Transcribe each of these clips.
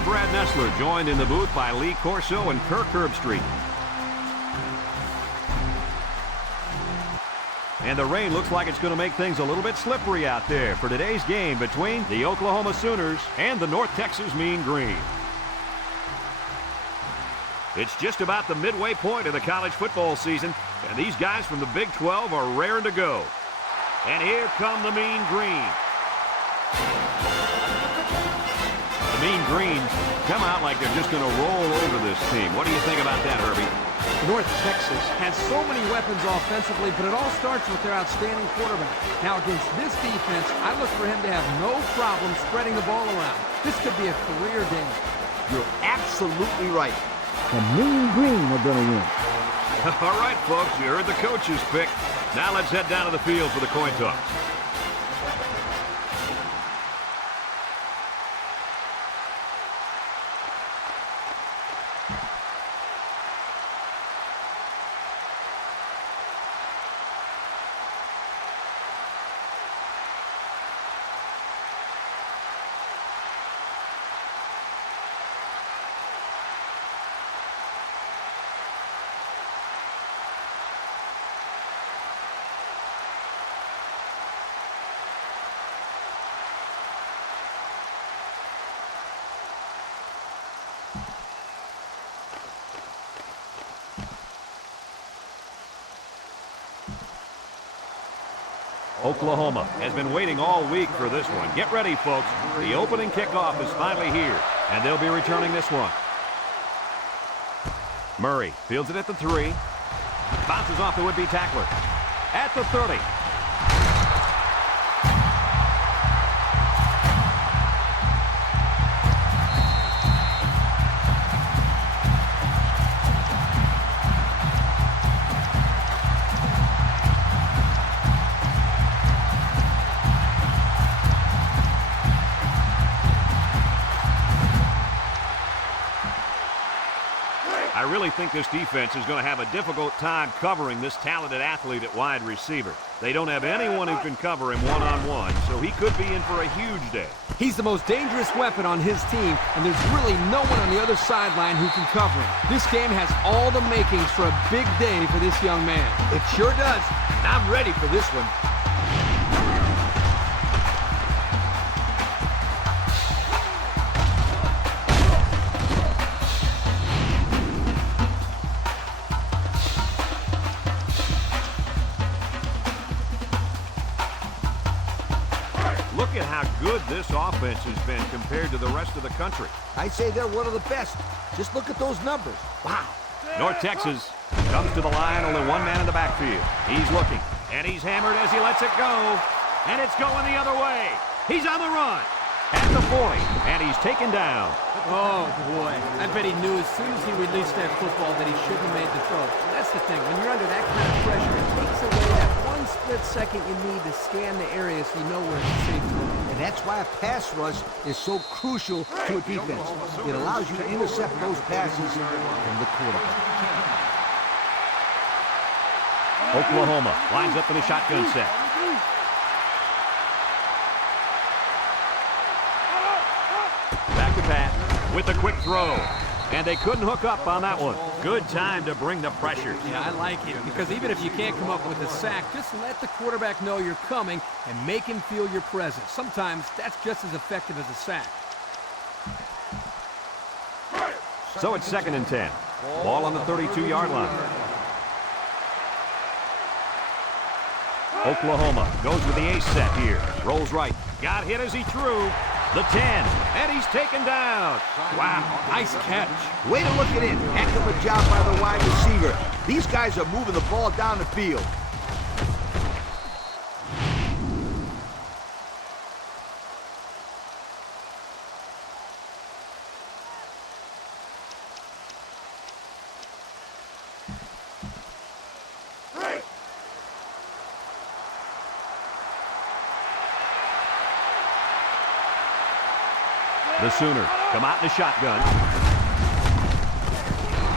I'm Brad Nessler, joined in the booth by Lee Corso and Kirk Herbstreit. And the rain looks like it's going to make things a little bit slippery out there for today's game between the Oklahoma Sooners and the North Texas Mean Green. It's just about the midway point of the college football season, and these guys from the Big 12 are raring to go. And here come the Mean Green. The Mean Greens come out like they're just going to roll over this team. What do you think about that, Herbie? North Texas has so many weapons offensively, but it all starts with their outstanding quarterback. Now, against this defense, I look for him to have no problem spreading the ball around. This could be a career game. You're absolutely right. The Mean Green are going to win. All right, folks, you heard the coach's pick. Now let's head down to the field for the coin toss. Oklahoma has been waiting all week for this one. Get ready, folks. The opening kickoff is finally here, and they'll be returning this one. Murray fields it at the 3. Bounces off the would-be tackler. At the 30. I really think this defense is going to have a difficult time covering this talented athlete at wide receiver. They don't have anyone who can cover him one-on-one, so he could be in for a huge day. He's the most dangerous weapon on his team, and there's really no one on the other sideline who can cover him. This game has all the makings for a big day for this young man. It sure does. I'm ready for this one. Look at how good this offense has been compared to the rest of the country. I'd say they're one of the best. Just look at those numbers. Wow. North Texas comes to the line, only one man in the backfield. He's looking, and he's hammered as he lets it go. And it's going the other way. He's on the run. At the 40, and he's taken down. Oh, boy. I bet he knew as soon as he released that football that he shouldn't have made the throw. That's the thing. When you're under that kind of pressure, it takes away that one split second you need to scan the area so you know where it's safe to go. And that's why a pass rush is so crucial to a defense. It allows you to intercept those passes from the quarterback. Oklahoma lines up in a shotgun set. Back to Pat with a quick throw. And they couldn't hook up on that one. Good time to bring the pressure. Yeah, I like it, because even if you can't come up with a sack, just let the quarterback know you're coming and make him feel your presence. Sometimes that's just as effective as a sack. So it's 2nd and 10. Ball on the 32-yard line. Oklahoma goes with the ace set here. Rolls right. Got hit as he threw. The 10, and he's taken down. Wow, nice catch. Way to look it in. Heck of a job by the wide receiver. These guys are moving the ball down the field. The Sooners come out in the shotgun.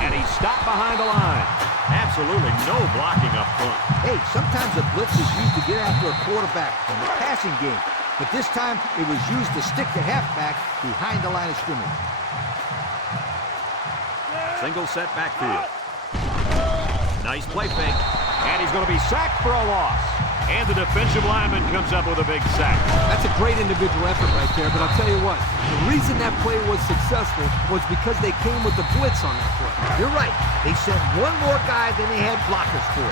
And he's stopped behind the line. Absolutely no blocking up front. Hey, sometimes a blitz is used to get after a quarterback in the passing game. but this time it was used to stick the halfback behind the line of scrimmage. Single set backfield. Nice play fake. And he's going to be sacked for a loss. And the defensive lineman comes up with a big sack. That's a great individual effort right there, but I'll tell you what, the reason that play was successful was because they came with the blitz on that play. You're right. They sent one more guy than they had blockers for.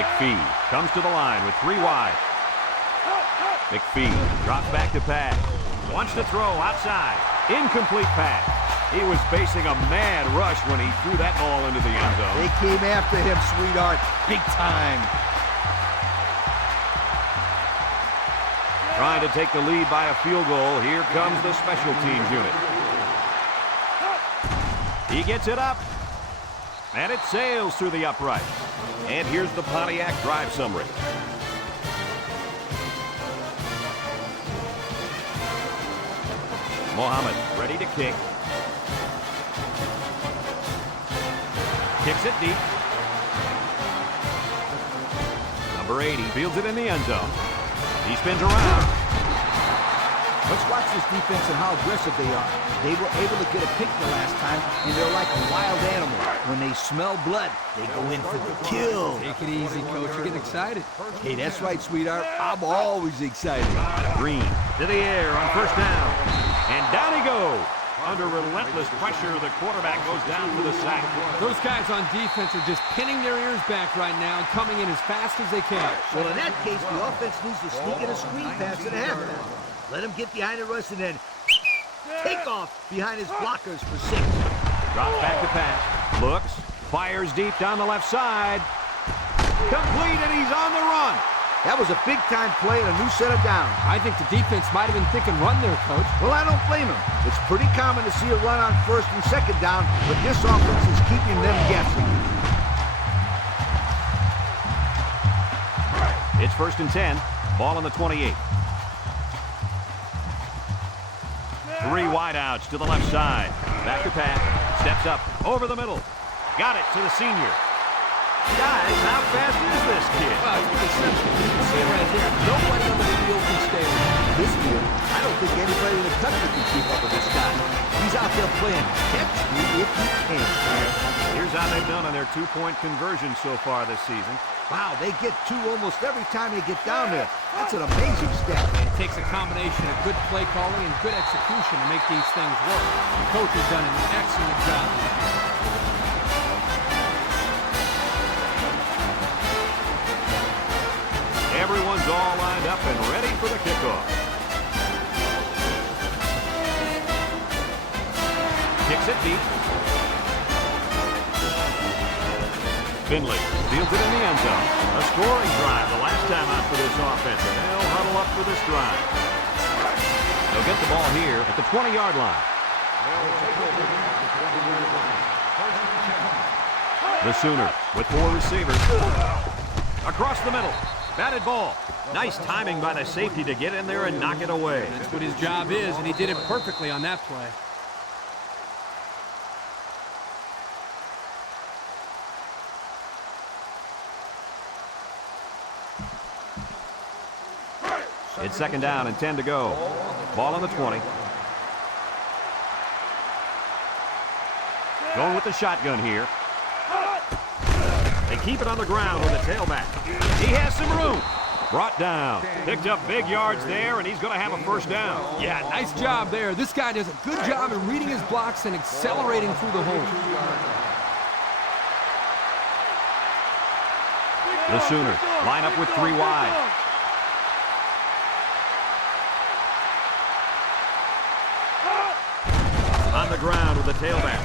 McPhee comes to the line with 3 wide. McPhee drops back to pass. Wants to throw outside. Incomplete pass. He was facing a mad rush when he threw that ball into the end zone. They came after him, sweetheart. Big time. Trying to take the lead by a field goal. Here comes the special teams unit. He gets it up. And it sails through the upright. And here's the Pontiac drive summary. Mohammed ready to kick. Kicks it deep. Number 80 fields it in the end zone. He spins around. Let's watch this defense and how aggressive they are. They were able to get a pick the last time, and they're like a wild animal. When they smell blood, they go in for the kill. Take it easy, Coach. You're getting excited. Hey, that's right, sweetheart. I'm always excited. Green to the air on first down. And down he goes. Under relentless pressure, the quarterback goes down for the sack. Those guys on defense are just pinning their ears back right now and coming in as fast as they can. Well, in that case, the offense needs to sneak in a screen pass to the halfback. Let him get behind the rush and then take off behind his blockers for 6. Drops back to pass. Looks. Fires deep down the left side. Complete, and he's on the run. That was a big-time play and a new set of downs. I think the defense might have been thinking run there, Coach. Well, I don't blame him. It's pretty common to see a run on first and second down, but this offense is keeping them guessing. It's first and 10. Ball on the 28. 3 wideouts to the left side. Back to pass. Steps up over the middle. Got it to the senior. Guys, how fast is this kid? Well, you can see it right there. Nobody on the field can stay with him. This field, I don't think anybody in the country can keep up with this guy. He's out there playing catch me if you can. Here's how they've done on their 2-point conversion so far this season. Wow, they get 2 almost every time they get down there. That's an amazing stat. It takes a combination of good play calling and good execution to make these things work. The coach has done an excellent job. Everyone's all lined up and ready for the kickoff. Kicks it deep. Finley fields it in the end zone. A scoring drive the last time out for this offense, and they'll huddle up for this drive. They'll get the ball here at the 20-yard line. The Sooners with 4 receivers. Across the middle. Batted ball. Nice timing by the safety to get in there and knock it away. That's what his job is, and he did it perfectly on that play. It's second down and 10 to go. Ball on the 20. Going with the shotgun here. They keep it on the ground with a tailback. He has some room. Brought down. Picked up big yards there, and he's going to have a first down. Yeah, nice job there. This guy does a good job of reading his blocks and accelerating through the hole. The Sooners line up with 3 wide. On the ground with the tailback.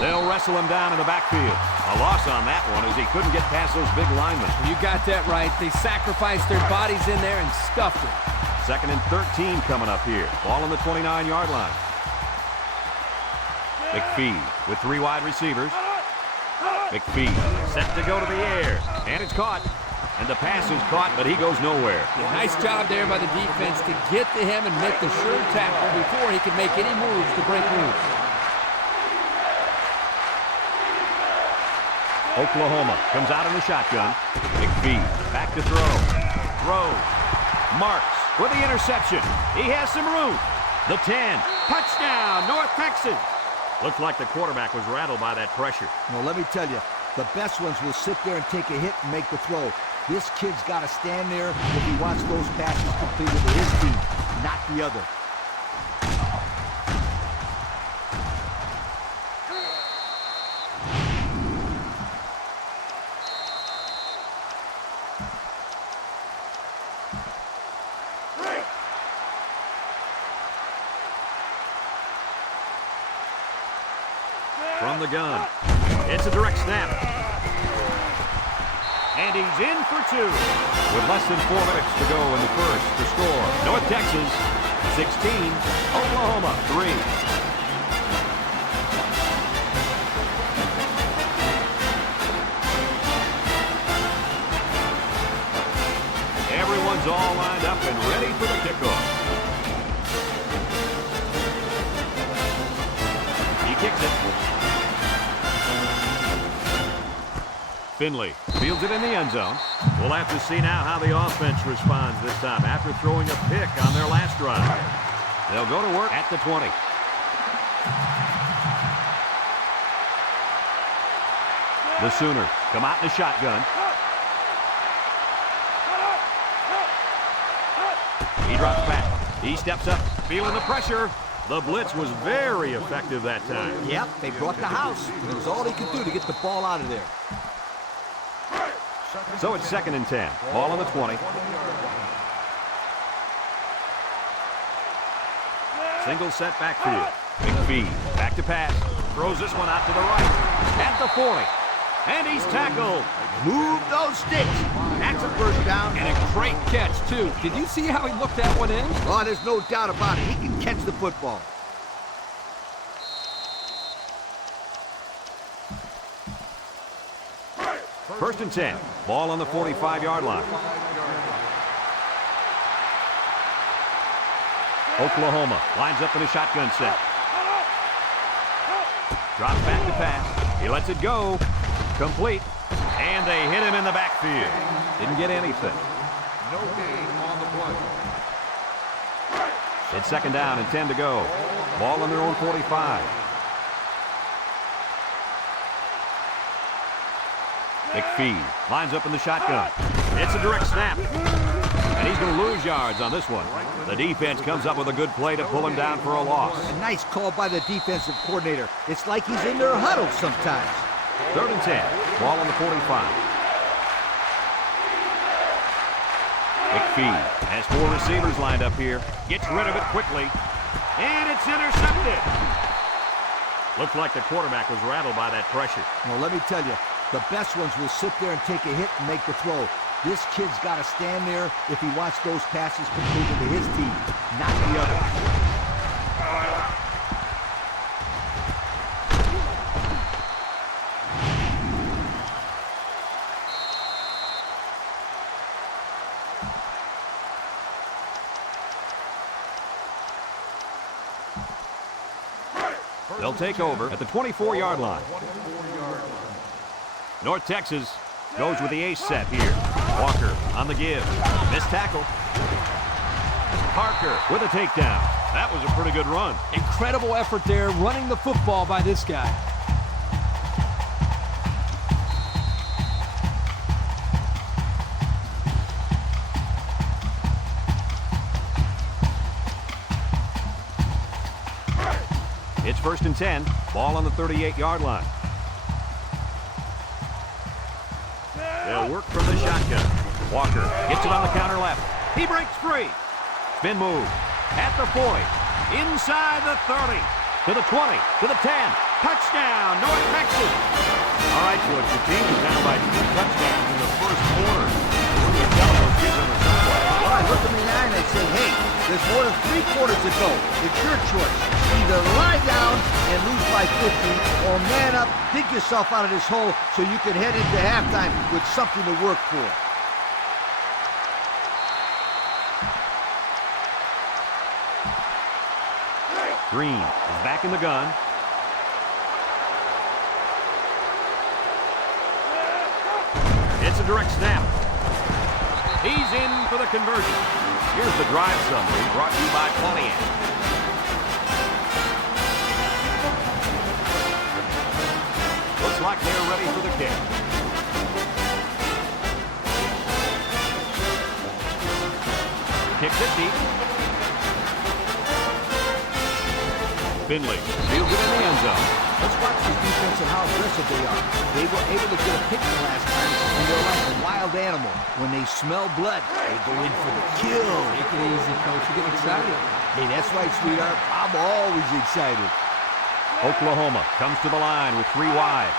They'll wrestle him down in the backfield. A loss on that one as he couldn't get past those big linemen. You got that right. They sacrificed their bodies in there and stuffed it. Second and 13 coming up here. Ball on the 29-yard line. McPhee with 3 wide receivers. McPhee set to go to the air. And it's caught. And the pass is caught, but he goes nowhere. Yeah, nice job there by the defense to get to him and make the sure tackle before he could make any moves to break loose. Oklahoma comes out in the shotgun. McPhee back to throw. Throws. Marks with the interception. He has some room. The 10. Touchdown, North Texas. Looks like the quarterback was rattled by that pressure. Well, let me tell you, the best ones will sit there and take a hit and make the throw. This kid's got to stand there if he wants those passes completed to his team, not the other. From the gun. It's a direct snap. And he's in for 2. With less than 4 minutes to go in the first to score. North Texas, 16. Oklahoma, 3. Everyone's all lined up and ready for the kickoff. He kicks it. Finley fields it in the end zone. We'll have to see now how the offense responds this time after throwing a pick on their last drive. They'll go to work at the 20. The Sooners come out in the shotgun. He drops back. He steps up, feeling the pressure. The blitz was very effective that time. Yep, they brought the house. It was all he could do to get the ball out of there. So it's 2nd and 10. Ball on the 20. Single set backfield. McPhee back to pass. Throws this one out to the right. At the 40. And he's tackled. Move those sticks. That's a first down. And a great catch, too. Did you see how he looked that one in? Oh, there's no doubt about it. He can catch the football. First and 10. Ball on the 45-yard line. Oklahoma lines up in a shotgun set. Drops back to pass. He lets it go. Complete. And they hit him in the backfield. Didn't get anything. No gain on the play. It's 2nd down and 10 to go. Ball on their own 45. McPhee lines up in the shotgun. It's a direct snap. And he's going to lose yards on this one. The defense comes up with a good play to pull him down for a loss. A nice call by the defensive coordinator. It's like he's in their huddle sometimes. 3rd and 10. Ball on the 45. McPhee has 4 receivers lined up here. Gets rid of it quickly. And it's intercepted. Looks like the quarterback was rattled by that pressure. Well, let me tell you, the best ones will sit there and take a hit and make the throw. This kid's got to stand there if he wants those passes completed to his team, not the other. They'll take over at the 24-yard line. North Texas goes with the ace set here. Walker on the give. Missed tackle. Parker with a takedown. That was a pretty good run. Incredible effort there, running the football by this guy. It's 1st and 10. Ball on the 38-yard line. They'll work from the shotgun. Walker gets it on the counter left. He breaks free. Spin move. At the 40. Inside the 30. To the 20. To the 10. Touchdown, North Texas. All right, George, your team is down by 2 touchdowns in the first quarter. What do you tell those kids on the sideline? Well, I looked at my eye and I said, hey, there's more than 3 quarters to go. It's your choice. Either lie down and lose by 50 or man up, dig yourself out of this hole so you can head into halftime with something to work for. Green is back in the gun. It's a direct snap. He's in for the conversion. Here's the drive summary brought to you by Pontiac. Looks like they're ready for the kick. Kicks it deep. Finley fields it in the end zone. Let's watch this defense and how aggressive they are. They were able to get a pick the last time, and they're like a wild animal. When they smell blood, they go in for the kill. Take it easy, Coach. You get excited. Hey, that's right, sweetheart. I'm always excited. Oklahoma comes to the line with 3 wide.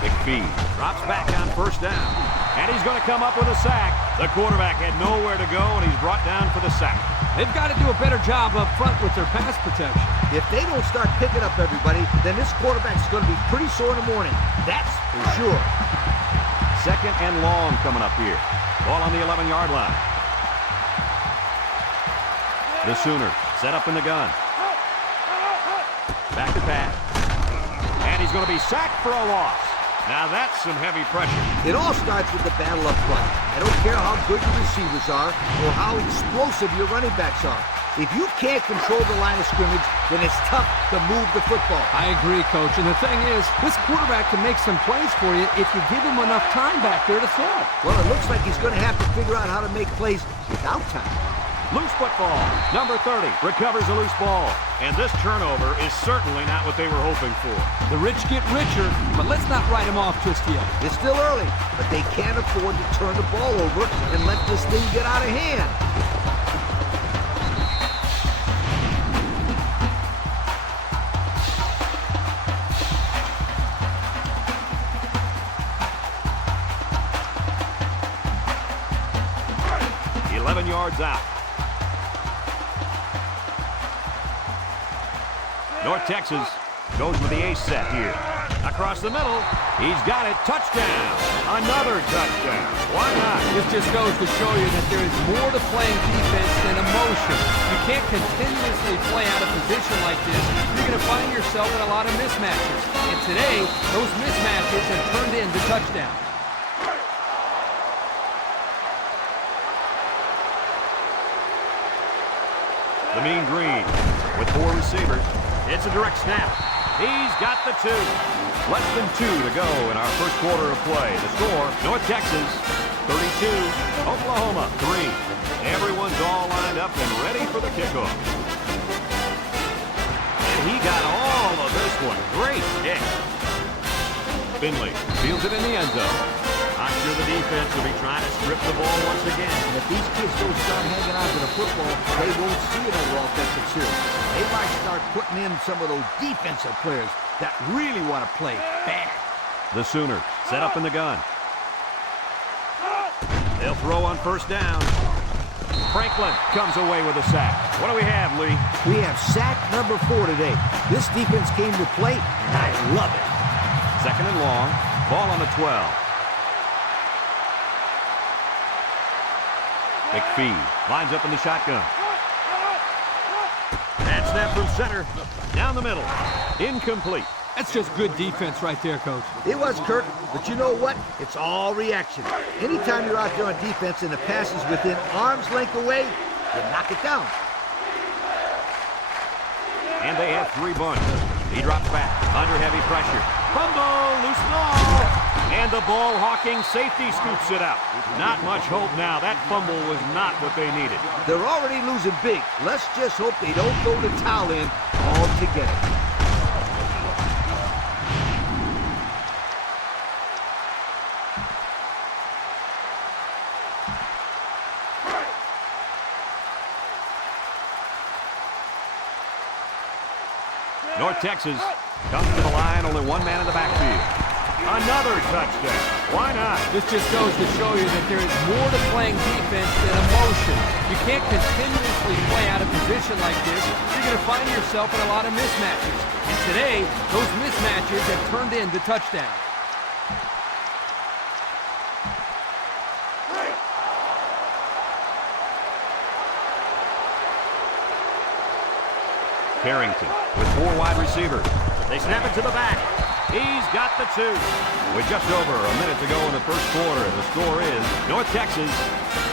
McPhee drops back on first down. And he's going to come up with a sack. The quarterback had nowhere to go, and he's brought down for the sack. They've got to do a better job up front with their pass protection. If they don't start picking up everybody, then this quarterback's going to be pretty sore in the morning. That's for sure. Second and long coming up here. Ball on the 11-yard line. The Sooners set up in the gun. Back to pass. And he's going to be sacked for a loss. Now that's some heavy pressure. It all starts with the battle up front. I don't care how good your receivers are or how explosive your running backs are. If you can't control the line of scrimmage, then it's tough to move the football. I agree, Coach. And the thing is, this quarterback can make some plays for you if you give him enough time back there to throw. Well, it looks like he's going to have to figure out how to make plays without time. Loose football. Number 30 recovers a loose ball. And this turnover is certainly not what they were hoping for. The rich get richer, but let's not write him off just yet. It's still early, but they can't afford to turn the ball over and let this thing get out of hand. Yards out. North Texas goes with the ace set here. Across the middle, he's got it. Touchdown. Another touchdown. Why not? This just goes to show you that there is more to playing defense than emotion. You can't continuously play out of position like this. You're going to find yourself in a lot of mismatches. And today, those mismatches have turned into touchdowns. The Mean Green with 4 receivers. It's a direct snap. He's got the 2. Less than 2 to go in our first quarter of play. The score, North Texas 32, Oklahoma 3. Everyone's all lined up and ready for the kickoff. And he got all of this one. Great kick. Finley fields it in the end zone. I'm sure the defense will be trying to strip the ball once again. And if these kids don't start hanging on to the football, they won't see it over offensive series. They might start putting in some of those defensive players that really want to play bad. The Sooners set up in the gun. They'll throw on first down. Franklin comes away with a sack. What do we have, Lee? We have sack number 4 today. This defense came to play, and I love it. Second and long. Ball on the 12. McPhee lines up in the shotgun. And snap from center. Down the middle. Incomplete. That's just good defense right there, Coach. It was, Kurt, but you know what? It's all reaction. Anytime you're out there on defense and the pass is within arm's length away, you knock it down. And they have 3 bunts. He drops back under heavy pressure. Fumble, loose ball. And the ball-hawking safety scoops it out. Not much hope now. That fumble was not what they needed. They're already losing big. Let's just hope they don't throw the towel in altogether. North Texas comes to the line, only 1 man in the backfield. Another touchdown. Why not? This just goes to show you that there is more to playing defense than emotion. You can't continuously play out of position like this. You're going to find yourself in a lot of mismatches. And today, those mismatches have turned into touchdowns. Carrington with 4 wide receivers. They snap it to the back. He's got the 2. With just over a minute to go in the first quarter, the score is North Texas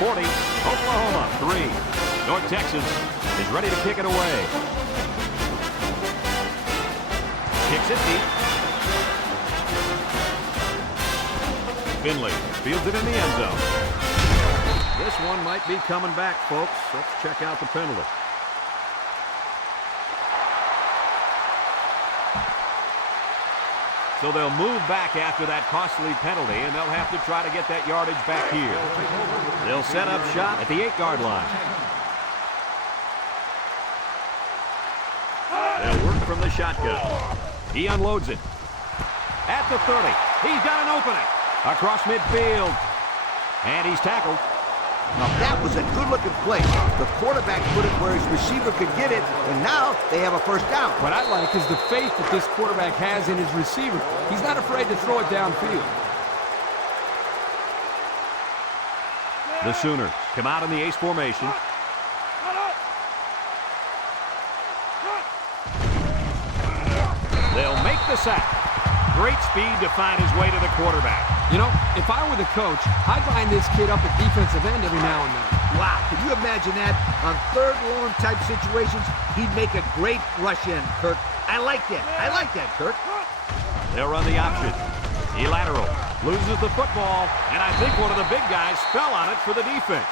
40, Oklahoma 3. North Texas is ready to kick it away. Kicks it deep. Finley fields it in the end zone. This one might be coming back, folks. Let's check out the penalty. So they'll move back after that costly penalty, and they'll have to try to get that yardage back here. They'll set up shop at the 8-yard line. They'll work from the shotgun. He unloads it. At the 30, he's got an opening. Across midfield. And he's tackled. Now that was a good-looking play. The quarterback put it where his receiver could get it, and now they have a first down. What I like is the faith that this quarterback has in his receiver. He's not afraid to throw it downfield. The Sooners come out in the ace formation. They'll make the sack. Great speed to find his way to the quarterback. You know, if I were the coach, I'd line this kid up at defensive end every now and then. Wow, can you imagine that? On third long type situations, he'd make a great rush in, Kirk. I like that. I like that, Kirk. They'll run the option. He lateral. Loses the football, and I think one of the big guys fell on it for the defense.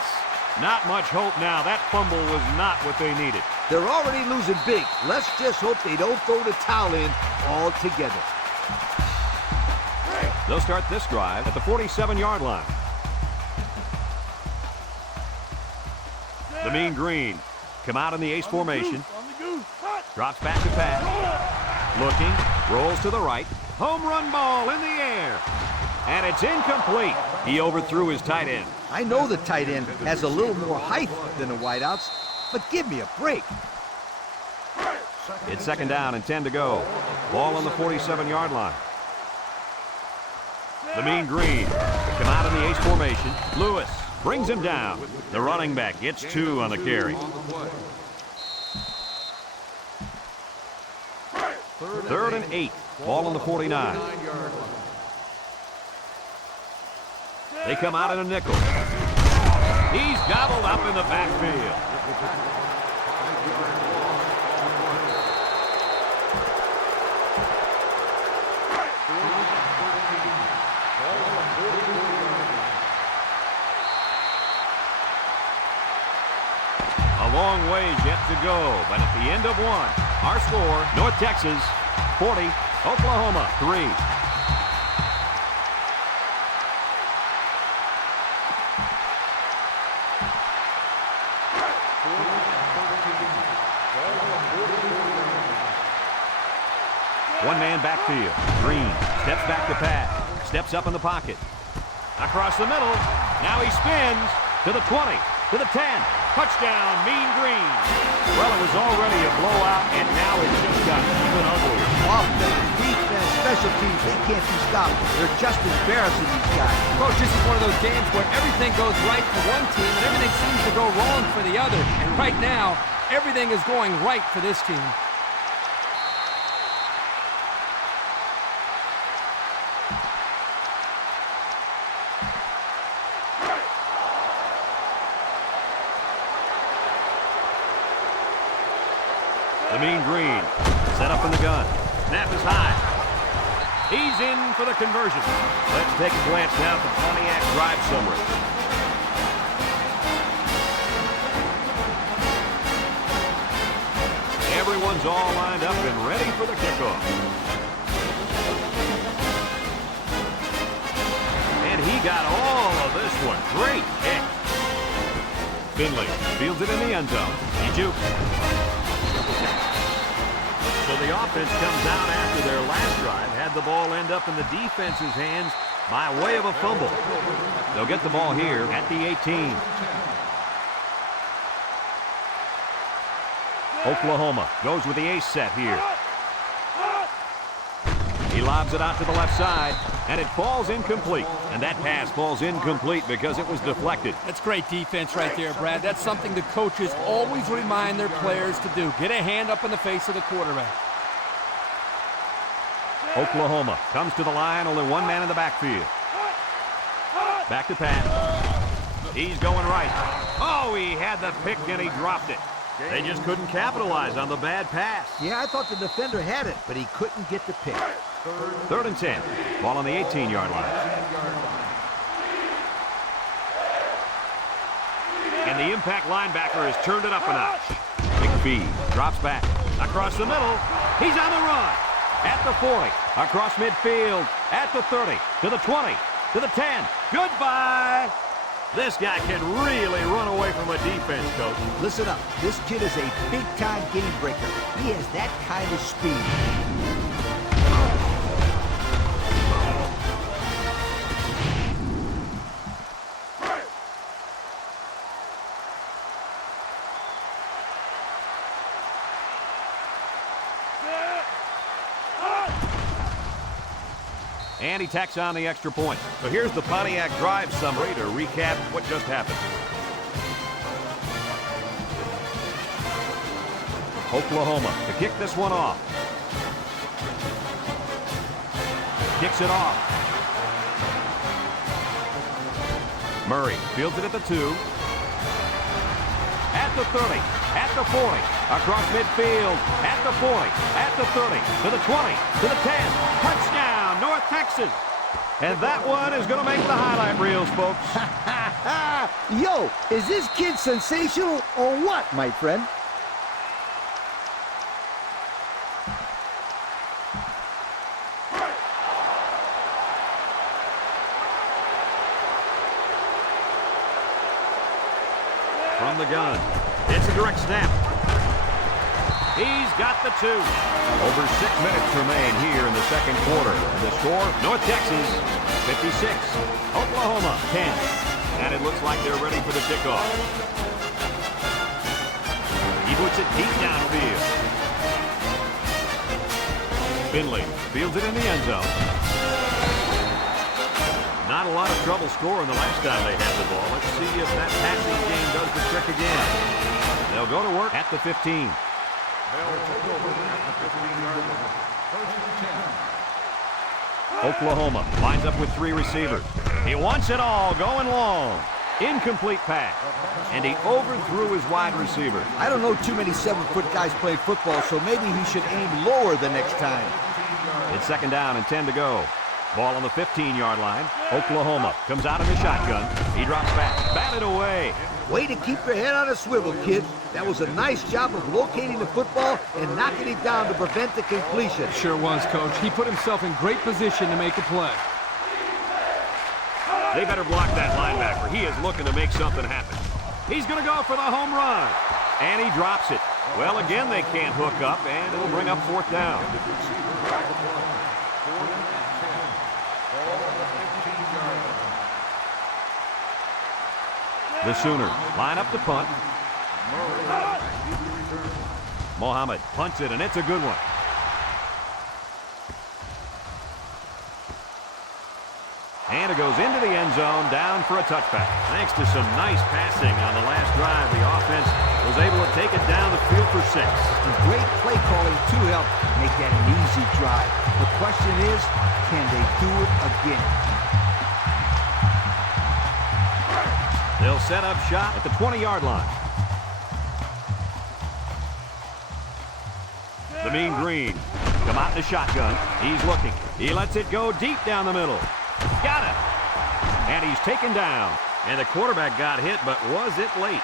Not much hope now. That fumble was not what they needed. They're already losing big. Let's just hope they don't throw the towel in altogether. They'll start this drive at the 47-yard line. The Mean Green come out in the ace formation. Drops back to pass. Looking, rolls to the right. Home run ball in the air. And it's incomplete. He overthrew his tight end. I know the tight end has a little more height than the wideouts, but give me a break. It's second down and 10 to go. Ball on the 47-yard line. The Mean Green come out in the ace formation. Lewis brings him down. The running back gets 2 on the carry. Third and 8. Ball on the 49. They come out in a nickel. He's gobbled up in the backfield. A long ways yet to go, but at the end of one, our score, North Texas 40, Oklahoma 3. One-man backfield. Green steps back to pass. Steps up in the pocket. Across the middle. Now he spins to the 20, to the 10. Touchdown, Mean Green. Well, it was already a blowout, and now it just got even uglier. Offense, defense, special teams, they can't be stopped. They're just embarrassing, these guys. Coach, this is one of those games where everything goes right for one team and everything seems to go wrong for the other. And right now, everything is going right for this team. The Mean Green set up in the gun. Snap is high. He's in for the conversion. Let's take a glance now at the Pontiac drive summary. Everyone's all lined up and ready for the kickoff. And he got all of this one. Great kick. Finley fields it in the end zone. He jukes. So the offense comes out after their last drive, had the ball end up in the defense's hands by way of a fumble. They'll get the ball here at the 18. Oklahoma goes with the ace set here. He lobs it out to the left side, and it falls incomplete. And that pass falls incomplete because it was deflected. That's great defense right there, Brad. That's something the coaches always remind their players to do. Get a hand up in the face of the quarterback. Oklahoma comes to the line, only one man in the backfield. Back to pass. He's going right. Oh, he had the pick and he dropped it. They just couldn't capitalize on the bad pass. Yeah, I thought the defender had it, but he couldn't get the pick. 3rd and 10. Ball on the 18-yard line. And the impact linebacker has turned it up a notch. McPhee drops back. Across the middle. He's on the run. At the 40. Across midfield. At the 30. To the 20. To the 10. Goodbye. This guy can really run away from a defense, Coach. Listen up. This kid is a big-time game breaker. He has that kind of speed. And he tacks on the extra point. So here's the Pontiac drive summary to recap what just happened. Oklahoma to kick this one off. Kicks it off. Murray fields it at the 2. At the 30. At the 40. Across midfield. At the 40. At the 30. To the 20. To the 10. Touchdown, North Texas. And that one is going to make the highlight reels, folks. Yo, is this kid sensational or what, my friend? From the gun. It's a direct snap. He's got the 2. Over 6 minutes remain here in the second quarter. And the score, North Texas 56, Oklahoma 10. And it looks like they're ready for the kickoff. He puts it deep downfield. Finley fields it in the end zone. Not a lot of trouble scoring the last time they had the ball. Let's see if that passing game does the trick again. They'll go to work at the 15. They'll take over at the 15-yard line. 1st and 10. Oklahoma lines up with 3 receivers. He wants it all, going long. Incomplete pass. And he overthrew his wide receiver. I don't know too many 7-foot guys playing football, so maybe he should aim lower the next time. It's 2nd down and 10 to go. Ball on the 15-yard line. Oklahoma comes out in the shotgun. He drops back. Batted away. Way to keep your head on a swivel, kid. That was a nice job of locating the football and knocking it down to prevent the completion. Sure was, Coach. He put himself in great position to make a play. They better block that linebacker. He is looking to make something happen. He's going to go for the home run. And he drops it. Well, again, they can't hook up, and it'll bring up 4th down. The Sooners line up the punt. Mohammed punts it, and it's a good one. And it goes into the end zone, down for a touchback. Thanks to some nice passing on the last drive, the offense was able to take it down the field for 6. And great play calling to help make that an easy drive. The question is, can they do it again? They'll set up shot at the 20-yard line. The Mean Green come out in the shotgun. He's looking. He lets it go deep down the middle. Got it. And he's taken down. And the quarterback got hit, but was it late?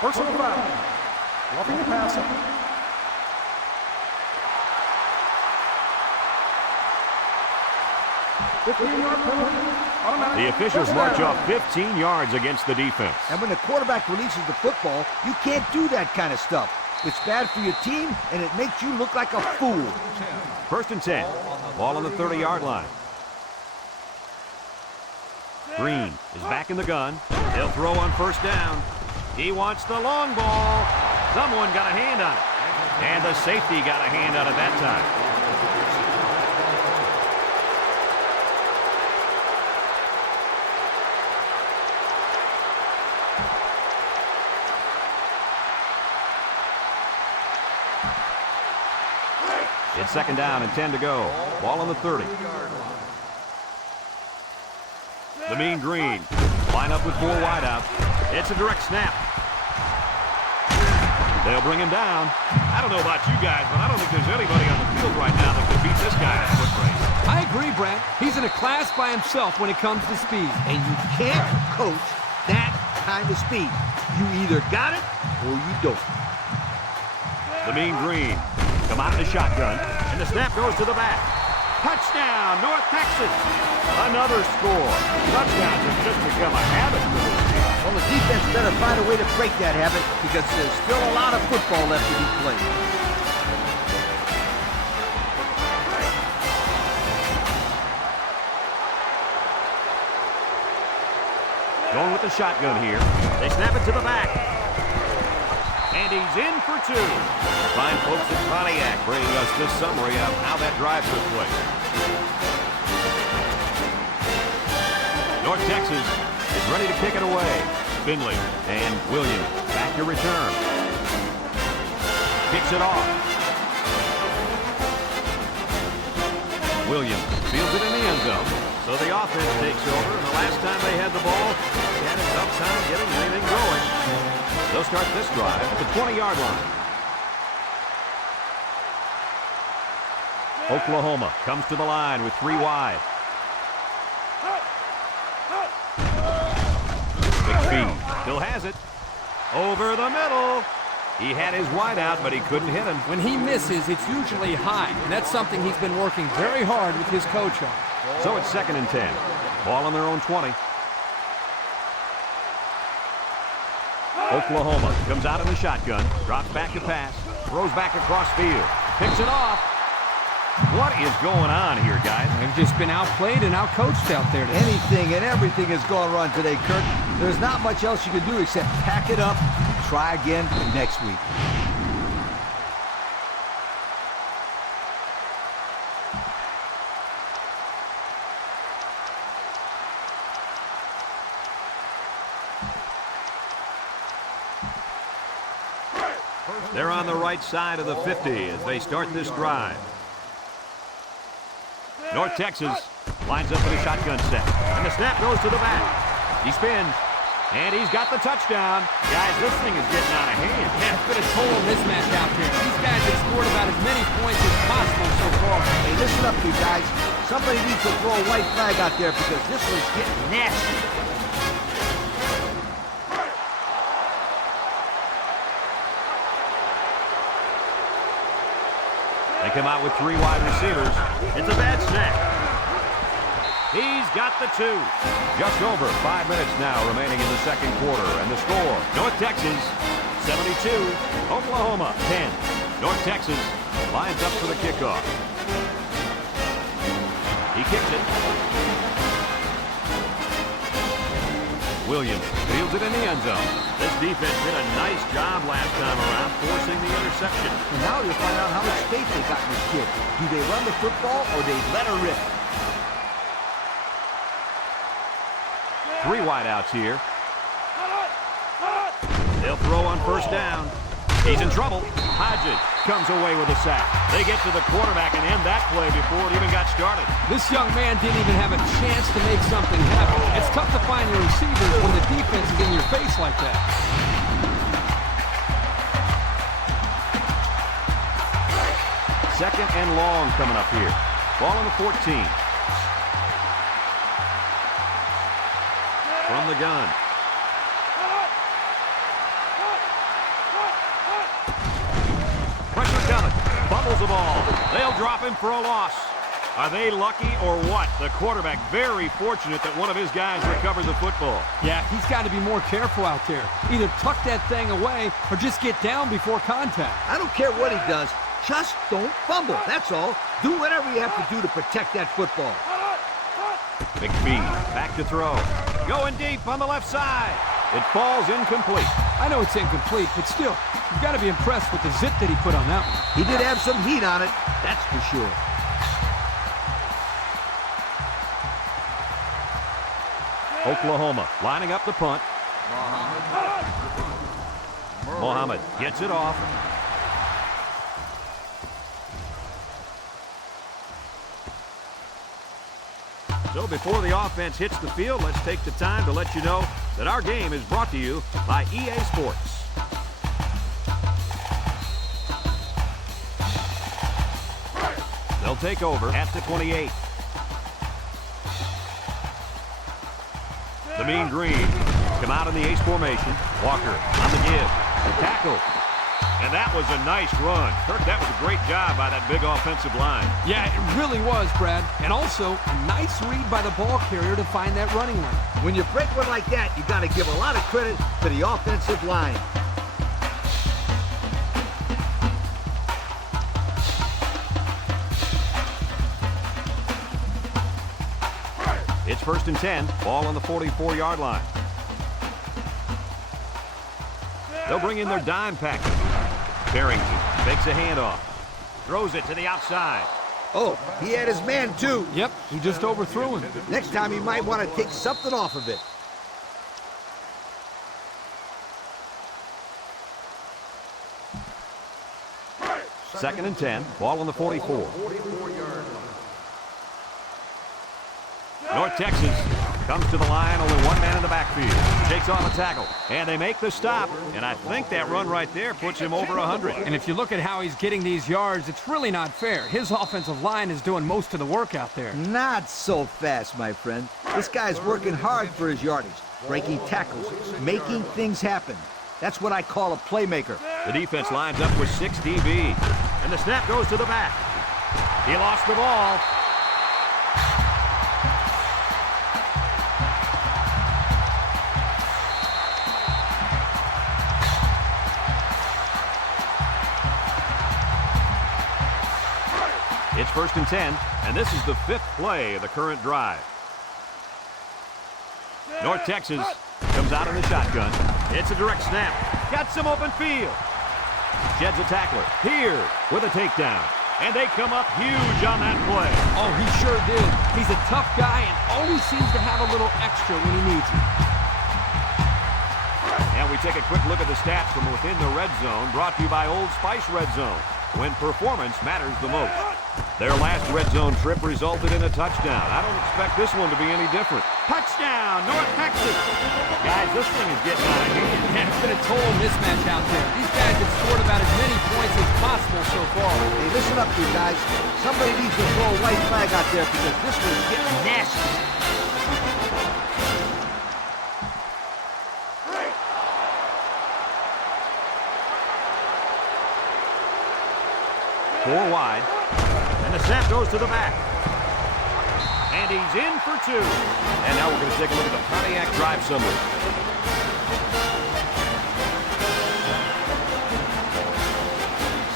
Personal foul. Roughing the passer. The officials march off 15 yards against the defense. And when the quarterback releases the football, you can't do that kind of stuff. It's bad for your team, and it makes you look like a fool. 1st and 10. Ball on the 30-yard line. Green is back in the gun. He'll throw on 1st down. He wants the long ball. Someone got a hand on it. And the safety got a hand on it that time. It's 2nd down and 10 to go. Ball on the 30. The Mean Green line up with 4 wideouts. It's a direct snap. They'll bring him down. I don't know about you guys, but I don't think there's anybody on the field right now that could beat this guy in a foot race. I agree, Brent. He's in a class by himself when it comes to speed. And you can't coach that kind of speed. You either got it or you don't. The Mean Green come out in the shotgun, and the snap goes to the back. Touchdown, North Texas. Another score. Touchdowns have just become a habit for this team. Well, the defense better find a way to break that habit because there's still a lot of football left to be played. Going with the shotgun here. They snap it to the back. And he's in for 2. Fine folks at Pontiac bringing us this summary of how that drive took place. North Texas is ready to kick it away. Finley and Williams back to return. Kicks it off. Williams fields it in the end zone. So the offense takes over, and the last time they had the ball, they had a tough time getting anything going. They'll start this drive at the 20-yard line. Oklahoma comes to the line with 3 wide. McPhee still has it. Over the middle. He had his wide out, but he couldn't hit him. When he misses, it's usually high, and that's something he's been working very hard with his coach on. So it's 2nd and 10. Ball on their own 20. Oklahoma comes out in the shotgun, drops back to pass, throws back across field, picks it off. What is going on here, guys? They've just been outplayed and outcoached out there today. Anything and everything has gone wrong today, Kirk. There's not much else you can do except pack it up, try again next week. They're on the right side of the 50 as they start this drive. North Texas lines up with a shotgun set. And the snap goes to the back. He spins. And he's got the touchdown. Guys, this thing is getting out of hand. Yeah, it's been a total mismatch out there. These guys have scored about as many points as possible so far. Hey, listen up, you guys. Somebody needs to throw a white flag out there because this one's getting nasty. They come out with 3 wide receivers. It's a bad snap. He's got the 2. Just over 5 minutes now remaining in the 2nd quarter. And the score, North Texas 72, Oklahoma 10. North Texas lines up for the kickoff. He kicks it. Williams fields it in the end zone. This defense did a nice job last time around, forcing the interception. And now you'll find out how much faith they got in this kid. Do they run the football or they let her rip? 3 wideouts here. They'll throw on 1st down. He's in trouble. Hodges comes away with a sack. They get to the quarterback and end that play before it even got started. This young man didn't even have a chance to make something happen. It's tough to find your receivers when the defense is in your face like that. Second and long coming up here. Ball on the 14. From the gun. Pressure coming. Fumbles the ball. They'll drop him for a loss. Are they lucky or what? The quarterback very fortunate that one of his guys recovered the football. Yeah, he's got to be more careful out there. Either tuck that thing away or just get down before contact. I don't care what he does. Just don't fumble. That's all. Do whatever you have to do to protect that football. McPhee back to throw. Going deep on the left side. It falls incomplete. I know it's incomplete, but still, you've got to be impressed with the zip that he put on that one. He did have some heat on it, that's for sure. Oklahoma lining up the punt. Mohammed gets it off. So before the offense hits the field, let's take the time to let you know that our game is brought to you by EA Sports. They'll take over at the 28. The Mean Green come out in the ace formation. Walker on the give. Tackle. And that was a nice run. Kirk, that was a great job by that big offensive line. Yeah, it really was, Brad. And also, a nice read by the ball carrier to find that running lane. When you break one like that, you got to give a lot of credit to the offensive line. It's 1st and 10. Ball on the 44-yard line. They'll bring in their dime package. Barrington takes a handoff. Throws it to the outside. Oh, he had his man, too. Yep, he just overthrew him. Next time, you might want to take something off of it. Second and 10. Ball on the 44. North Texas comes to the line, only one man in the backfield. Takes on the tackle, and they make the stop. And I think that run right there puts him over 100. And if you look at how he's getting these yards, it's really not fair. His offensive line is doing most of the work out there. Not so fast, my friend. This guy's working hard for his yardage, breaking tackles, making things happen. That's what I call a playmaker. The defense lines up with 6 DB, and the snap goes to the back. He lost the ball. It's 1st and 10, and this is the 5th play of the current drive. North Texas comes out in the shotgun. It's a direct snap. Got some open field. Sheds a tackler. Here with a takedown. And they come up huge on that play. Oh, he sure did. He's a tough guy and always seems to have a little extra when he needs it. And we take a quick look at the stats from within the red zone, brought to you by Old Spice Red Zone, when performance matters the most. Their last red zone trip resulted in a touchdown. I don't expect this one to be any different. Touchdown, North Texas. Guys, this thing is getting out of hand. Man, it's been a total mismatch out there. These guys have scored about as many points as possible so far. Hey, listen up, you guys. Somebody needs to throw a white flag out there because this one's getting nasty. Four wide. And the snap goes to the back. And he's in for 2. And now we're going to take a look at the Pontiac drive summary.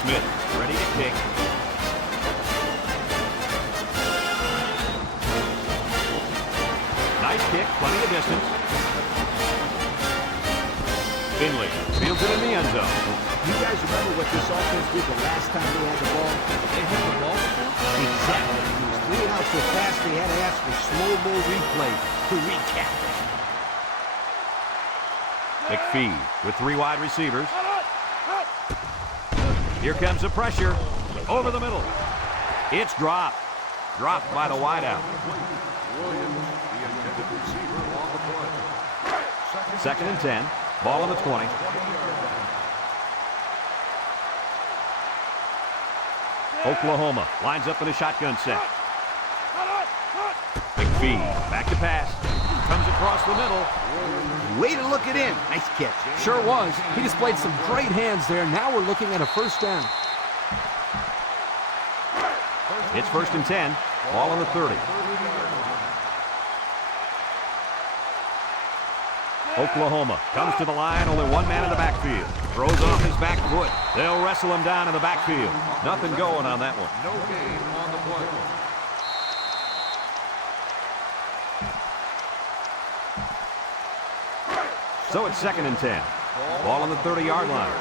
Smith ready to kick. Nice kick, plenty of distance. Finley fields it in the end zone. You guys remember what this offense did the last time they had the ball? They had the ball? Exactly. He was laying out so fast they had to ask for slow-mo replay to recap. McPhee with 3 wide receivers. Here comes the pressure. Over the middle. It's dropped. Dropped by the wideout. Second and 10. Ball on the 20. Oklahoma lines up in a shotgun set. McPhee back to pass. Comes across the middle. Way to look it in. Nice catch. Sure was. He displayed some great hands there. Now we're looking at a first down. It's 1st and 10. Ball on the 30. Oklahoma comes to the line, only one man in the backfield. Throws off his back foot. They'll wrestle him down in the backfield. Nothing going on that one. No gain on the play. So it's 2nd and 10. Ball on the 30-yard line.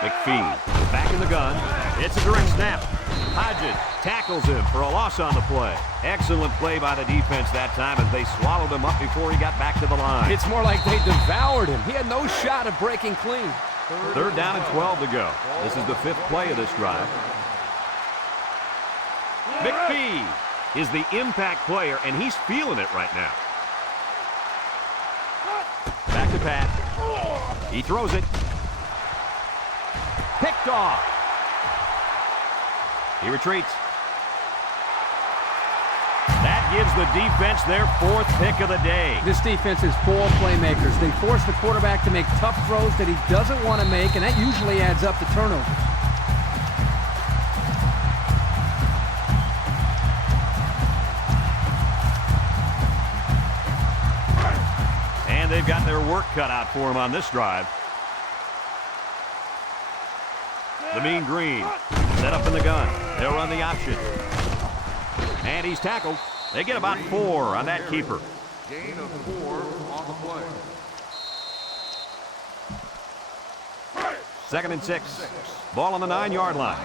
McPhee back in the gun. It's a direct snap. Hodges tackles him for a loss on the play. Excellent play by the defense that time as they swallowed him up before he got back to the line. It's more like they devoured him. He had no shot at breaking clean. 3rd down and 12 to go. This is the 5th play of this drive. McPhee is the impact player, and he's feeling it right now. Back to Pat. He throws it. Picked off. He retreats. That gives the defense their 4th pick of the day. This defense is full of playmakers. They force the quarterback to make tough throws that he doesn't want to make, and that usually adds up to turnovers. And they've got their work cut out for him on this drive. The Mean Green set up in the gun. They'll run the option. And he's tackled. They get about 4 on that keeper. Gain of 4 on the play. 2nd and 6. Ball on the 9-yard line.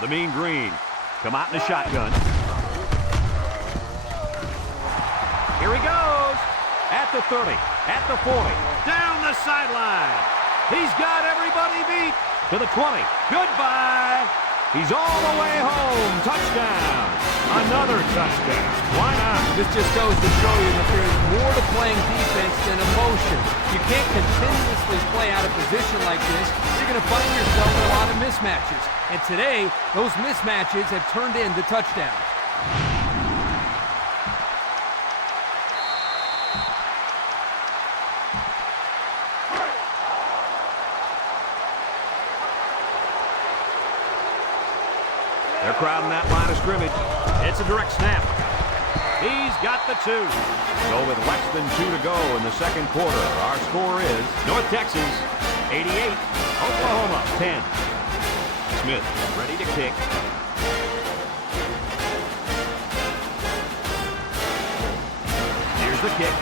The Mean Green come out in the shotgun. Here he goes. At the 30. At the 40. Down the sideline. He's got everybody beat. To the 20. Goodbye. He's all the way home. Touchdown. Another touchdown. Why not? This just goes to show you that there's more to playing defense than emotion. You can't continuously play out of position like this. You're going to find yourself in a lot of mismatches. And today, those mismatches have turned into touchdowns. They're crowding that line of scrimmage. It's a direct snap. He's got the 2. So with less than 2 to go in the 2nd quarter, our score is North Texas 88, Oklahoma 10. Smith ready to kick. Here's the kick.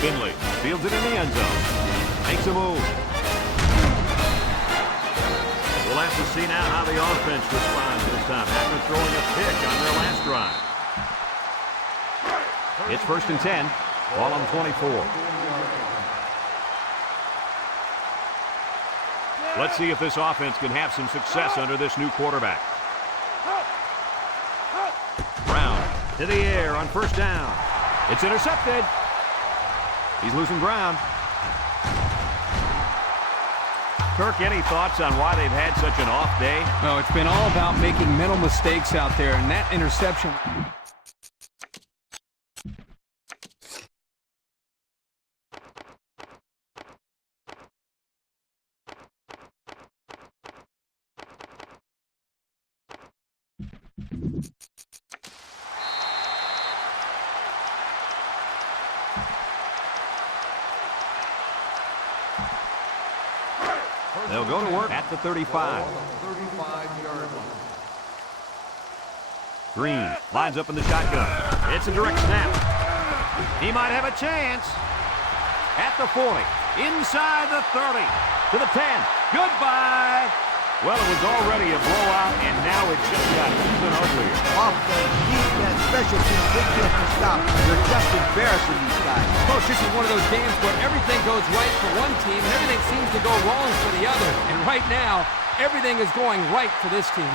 Finley fields it in the end zone. Makes a move. We'll have to see now how the offense responds this time after throwing a pick on their last drive. It's 1st and 10. Ball on 24. Let's see if this offense can have some success under this new quarterback. Brown to the air on 1st down. It's intercepted. He's losing ground. Kirk, any thoughts on why they've had such an off day? No, it's been all about making mental mistakes out there, and that interception... They'll go to work at the 35. 35-yard line. Green lines up in the shotgun. It's a direct snap. He might have a chance. At the 40. Inside the 30. To the 10. Goodbye. Well, it was already a blowout, and now it's just got even uglier. Offense, defense, special teams, they can't be stopped. They're just embarrassing these guys. Coach, this is one of those games where everything goes right for one team and everything seems to go wrong for the other. And right now, everything is going right for this team.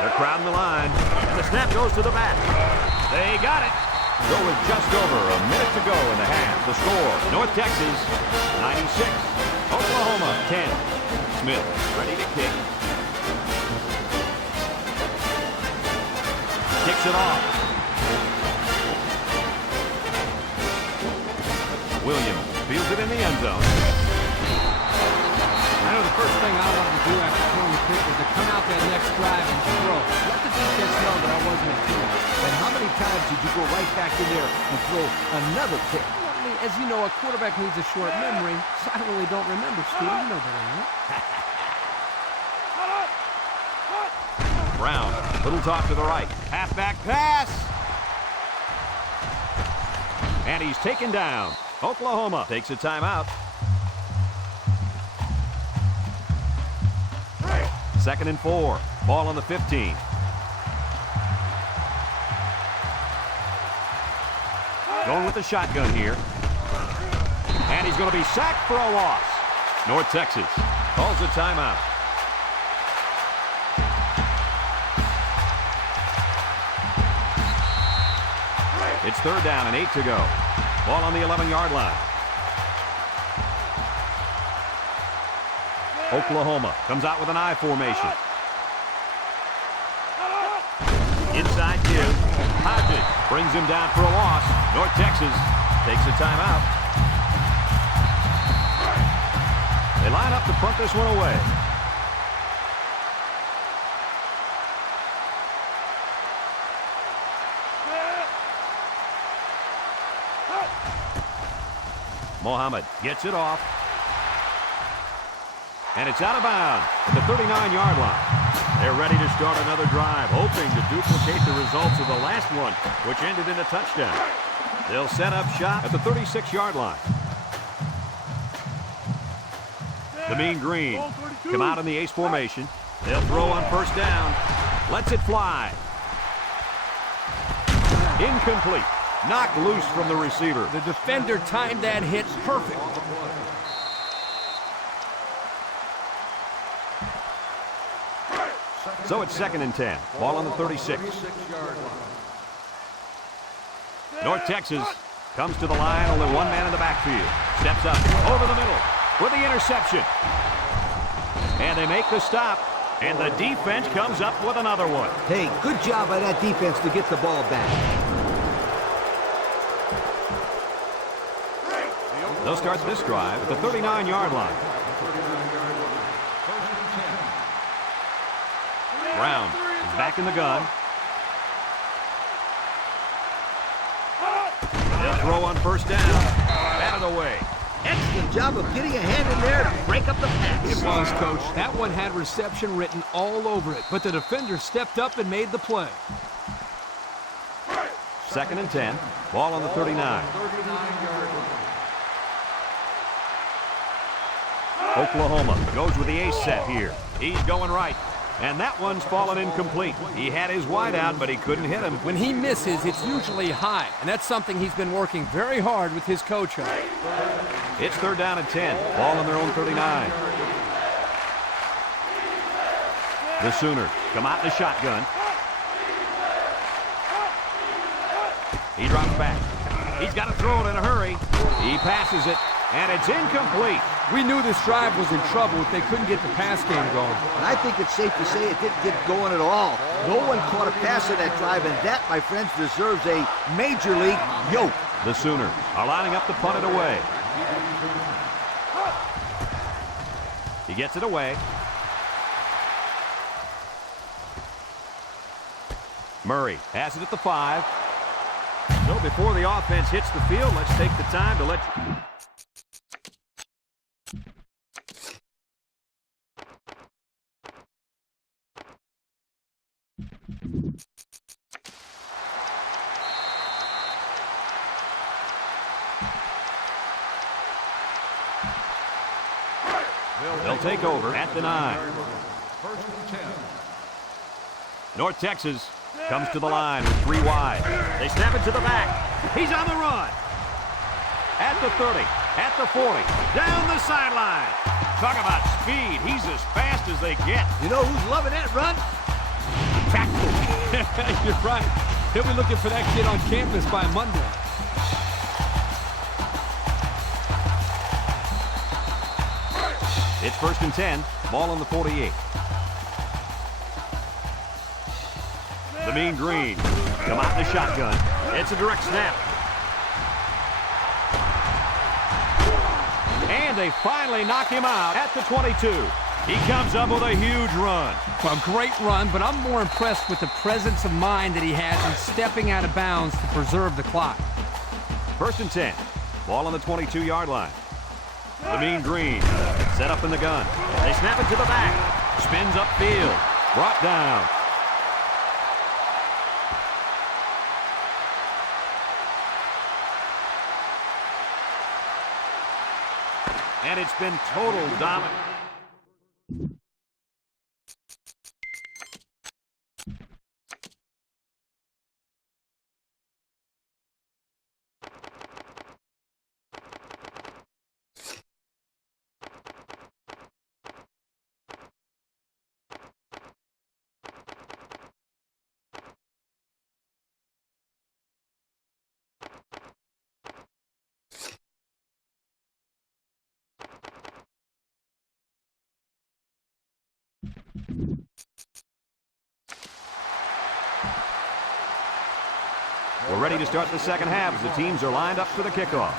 They're crowding the line. And the snap goes to the back. They got it. So with just over a minute to go in the half, the score, North Texas 96, Oklahoma 10. Smith ready to kick. Kicks it off. Williams fields it in the end zone. I know the first thing I wanted to do after throwing the pick was to come out that next drive and throw. Let the defense know that I wasn't a team. And how many times did you go right back in there and throw another pick? Well, I mean, as you know, a quarterback needs a short memory, so I really don't remember, Steve. You know better than that. Brown, little toss to the right. Halfback pass. And he's taken down. Oklahoma takes a timeout. 2nd and 4. Ball on the 15. Going with the shotgun here. And he's going to be sacked for a loss. North Texas calls a timeout. It's 3rd down and 8 to go. Ball on the 11-yard line. Oklahoma comes out with an I formation. Inside give. Hodges brings him down for a loss. North Texas takes a timeout. They line up to punt this one away. Mohammed gets it off. And it's out of bounds at the 39-yard line. They're ready to start another drive, hoping to duplicate the results of the last one, which ended in a touchdown. They'll set up shop at the 36-yard line. The Mean Green come out in the ace formation. They'll throw on 1st down. Lets it fly. Incomplete. Knocked loose from the receiver. The defender timed that hit perfect. So it's 2nd and 10. Ball on the 36. North Texas comes to the line. Only one man in the backfield. Steps up over the middle with the interception. And they make the stop. And the defense comes up with another one. Hey, good job by that defense to get the ball back. They'll start this drive at the 39-yard line. Brown is back in the gun. They'll throw on 1st down. Batted away. Excellent job of getting a hand in there to break up the pass. It was, Coach. That one had reception written all over it, but the defender stepped up and made the play. 2nd and 10. Ball on the 39. Oklahoma goes with the ace set here. He's going right. And that one's fallen incomplete. He had his wide out, but he couldn't hit him. When he misses, it's usually high, and that's something he's been working very hard with his coach on. It's 3rd down and 10. Ball on their own 39. The Sooners come out in the shotgun. He drops back. He's got to throw it in a hurry. He passes it, and it's incomplete. We knew this drive was in trouble if they couldn't get the pass game going. And I think it's safe to say it didn't get going at all. No one caught a pass in that drive, and that, my friends, deserves a major league yoke. The Sooners are lining up to punt it away. He gets it away. Murray has it at the 5. So before the offense hits the field, let's take the time to let... They'll take over at the 9. North Texas comes to the line with 3 wide. They snap it to the back. He's on the run. At the 30, at the 40, down the sideline. Talk about speed. He's as fast as they get. You know who's loving that run? Tactical. You're right. He'll be looking for that kid on campus by Monday. It's 1st and 10. Ball on the 48. The Mean Green come out in the shotgun. It's a direct snap. And they finally knock him out at the 22. He comes up with a huge run. A great run, but I'm more impressed with the presence of mind that he has in stepping out of bounds to preserve the clock. 1st and 10. Ball on the 22-yard line. The Mean Green set up in the gun. They snap it to the back. Spins upfield. Brought down. And it's been total dominance. We're ready to start the second half as the teams are lined up for the kickoff.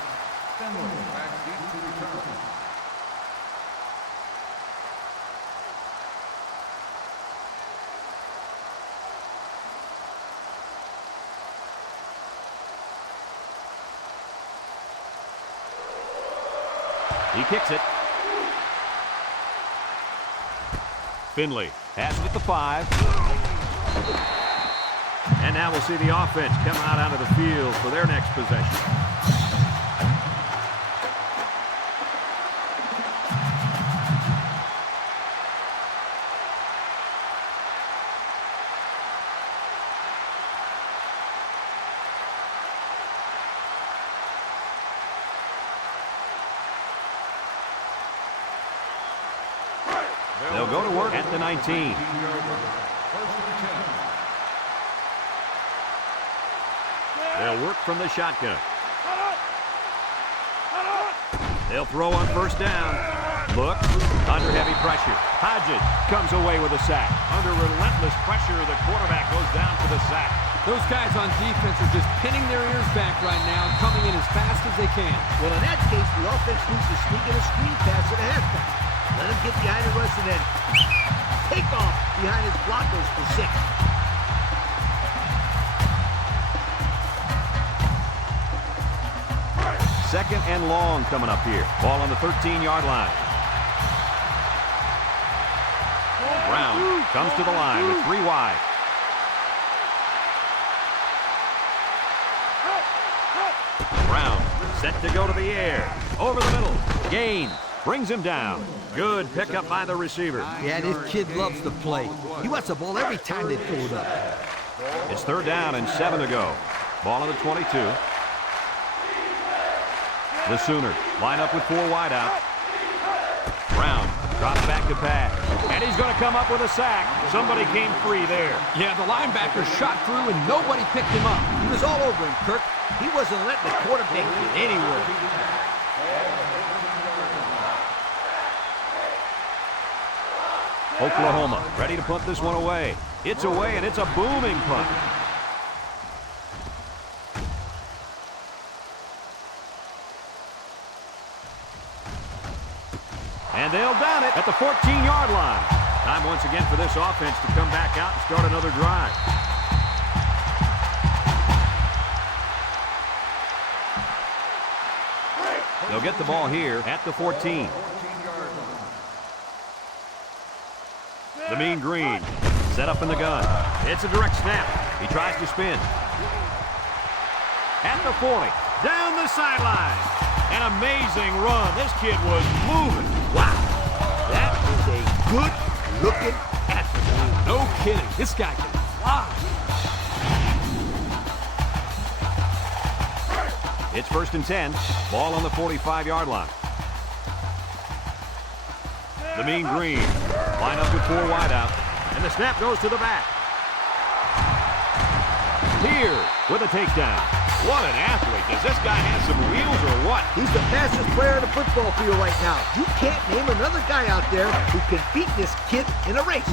He kicks it. Finley has it at the 5. And now we'll see the offense come out onto the field for their next possession. They'll go to work at the 19. They'll work from the shotgun. They'll throw on first down. Look, under heavy pressure. Hodges comes away with a sack. Under relentless pressure, the quarterback goes down for the sack. Those guys on defense are just pinning their ears back right now and coming in as fast as they can. Well, in that case, the offense needs to sneak in a screen pass at a halfback. Let him get behind the rush and then take off behind his blockers for 6. Second and long coming up here. Ball on the 13-yard line. Brown comes to the line with 3 wide. Brown set to go to the air. Over the middle. Gain. Brings him down. Good pickup by the receiver. Yeah, this kid loves to play. He wants the ball every time they throw it up. It's 3rd down and 7 to go. Ball on the 22. The Sooners line up with 4 wide out. Brown drops back to pass. And he's going to come up with a sack. Somebody came free there. Yeah, the linebacker shot through and nobody picked him up. He was all over him, Kirk. He wasn't letting the quarterback get anywhere. Oklahoma ready to punt this one away. It's away, and it's a booming punt. And they'll down it at the 14-yard line. Time once again for this offense to come back out and start another drive. They'll get the ball here at the 14. The Mean Green set up in the gun. It's a direct snap. He tries to spin. At the 40. Down the sideline. An amazing run. This kid was moving. Wow. That is a good-looking athlete. No kidding. This guy can fly. It's 1st and 10. Ball on the 45-yard line. The Mean Green line up with 4 wide out. And the snap goes to the back. Here with a takedown. What an athlete. Does this guy have some wheels or what? He's the fastest player on the football field right now. You can't name another guy out there who can beat this kid in a race.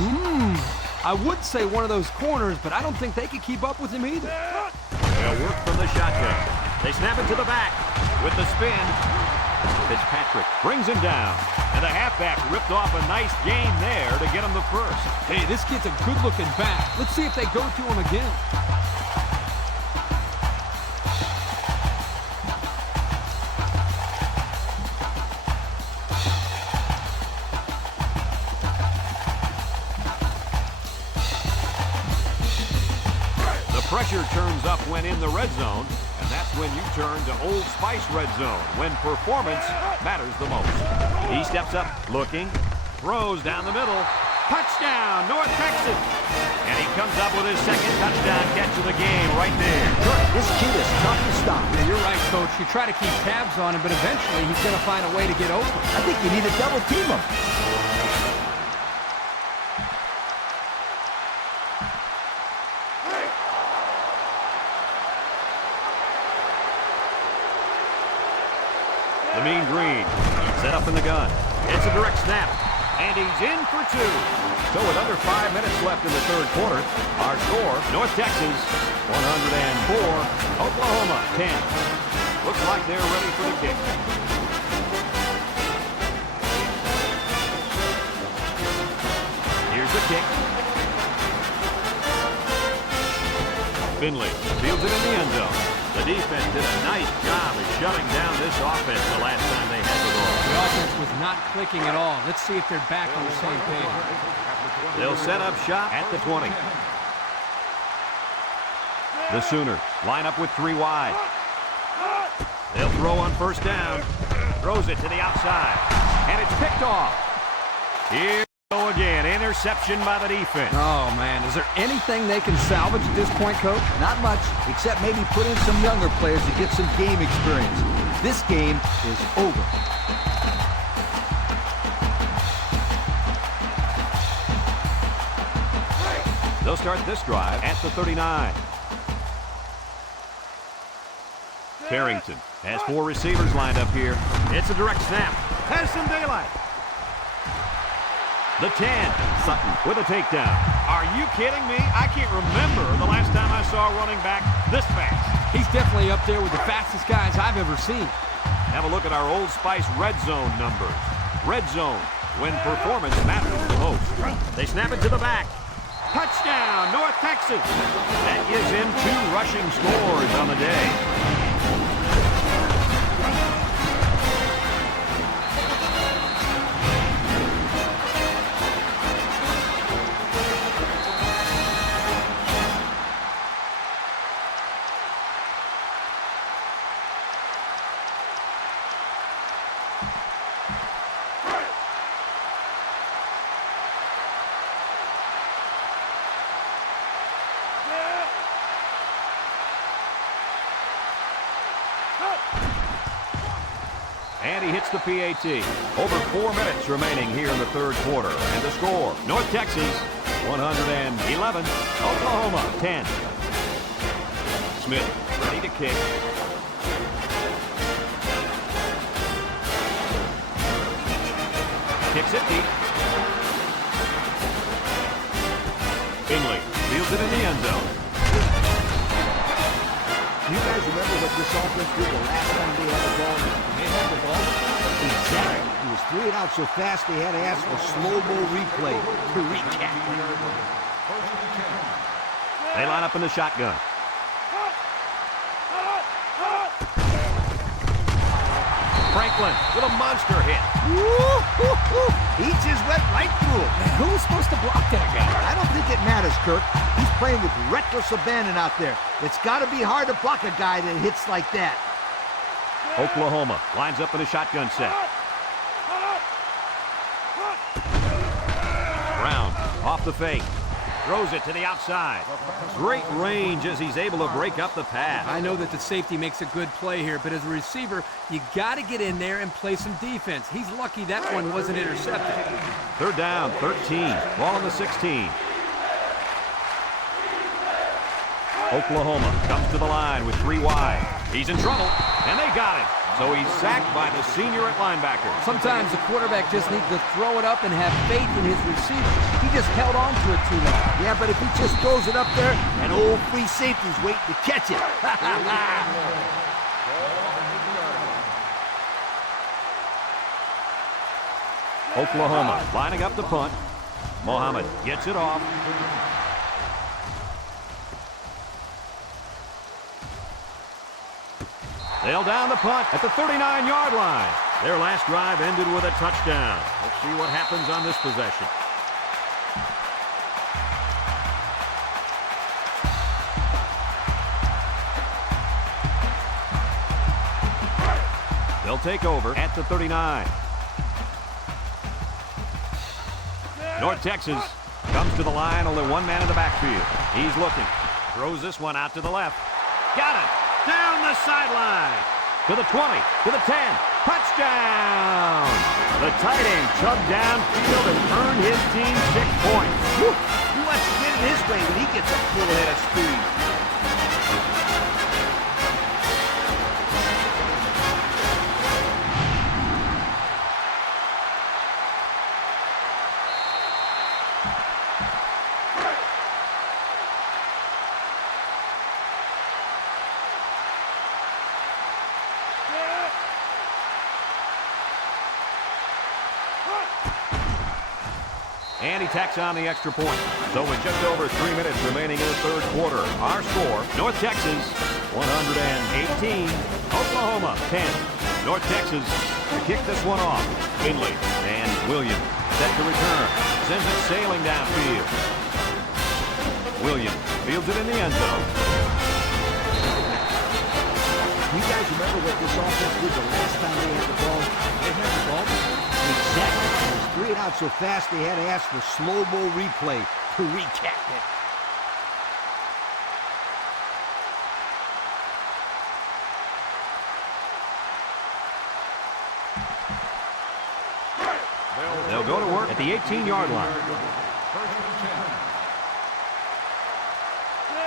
I would say one of those corners, but I don't think they could keep up with him either. They'll work from the shotgun. They snap it to the back with the spin. Fitzpatrick brings him down. And the halfback ripped off a nice gain there to get him the first. Hey, this kid's a good-looking back. Let's see if they go to him again. The pressure turns up when in the red zone. That's when you turn to Old Spice Red Zone, when performance matters the most. He steps up, looking, throws down the middle. Touchdown, North Texas! And he comes up with his second touchdown catch of the game right there. This kid is tough to stop. Yeah, you're right, Coach. You try to keep tabs on him, but eventually he's going to find a way to get open. I think you need to double team him. The Mean Green set up in the gun. It's a direct snap. And he's in for two. So with under 5 minutes left in the third quarter, our score, North Texas 104, Oklahoma 10. Looks like they're ready for the kick. Here's the kick. Finley fields it in the end zone. The defense did a nice job of shutting down this offense the last time they had the ball. The offense was not clicking at all. Let's see if they're back on the same page. They'll set up shop at the 20. The Sooners line up with 3 wide. They'll throw on first down. Throws it to the outside. And it's picked off. Here we go again. Interception by the defense. Oh, man. Is there anything they can salvage at this point, Coach? Not much, except maybe put in some younger players to get some game experience. This game is over. They'll start this drive at the 39. Carrington has 4 receivers lined up here. It's a direct snap. Has some daylight. The 10. Sutton with a takedown. Are you kidding me? I can't remember the last time I saw a running back this fast. He's definitely up there with the fastest guys I've ever seen. Have a look at our Old Spice red zone numbers. Red zone, when performance matters the most. They snap it to the back. Touchdown, North Texas. That gives him 2 rushing scores on the day. And he hits the PAT. Over 4 minutes remaining here in the third quarter. And the score, North Texas 111, Oklahoma 10. Smith ready to kick. Kicks it deep. Finley fields it in the end zone. You guys remember what this offense did the last time they had the ball? They had the ball? Exactly. It was 3 and out so fast they had to ask for slow-mo replay to recap. They line up in the shotgun. Franklin with a monster hit. Woo-hoo-hoo. He just went right through it. Who was supposed to block that guy? I don't think it matters, Kirk. He's playing with reckless abandon out there. It's got to be hard to block a guy that hits like that. Oklahoma lines up in a shotgun set. Brown off the fake. Throws it to the outside. Great range as he's able to break up the pass. I know that the safety makes a good play here, but as a receiver, you got to get in there and play some defense. He's lucky that one wasn't intercepted. Third down, 13. Ball on the 16. Oklahoma comes to the line with 3 wide. He's in trouble, and they got him. So he's sacked by the senior at linebacker. Sometimes the quarterback just needs to throw it up and have faith in his receiver. He just held on to it too long. Yeah, but if he just throws it up there, an old free safety's waiting to catch it. Oklahoma lining up the punt. Mohammed gets it off. They'll down the punt at the 39-yard line. Their last drive ended with a touchdown. Let's see what happens on this possession. They'll take over at the 39. North Texas comes to the line, only 1 man in the backfield. He's looking. Throws this one out to the left. Got it. Down the sideline. To the 20. To the 10. Touchdown. The tight end chugged downfield and earned his team 6 points. Woo. He wants to get it his way when he gets a full head of speed. And he tacks on the extra point. So with just over 3 minutes remaining in the third quarter, our score, North Texas 118, Oklahoma 10. North Texas to kick this one off. Finley and Williams set to return. Sends it sailing downfield. Williams fields it in the end zone. You guys remember what this offense did the last time they had the ball? They had the ball? Exactly. It was 3 and out so fast they had to ask for slow-mo replay to recap it. They'll go to work at the 18-yard line.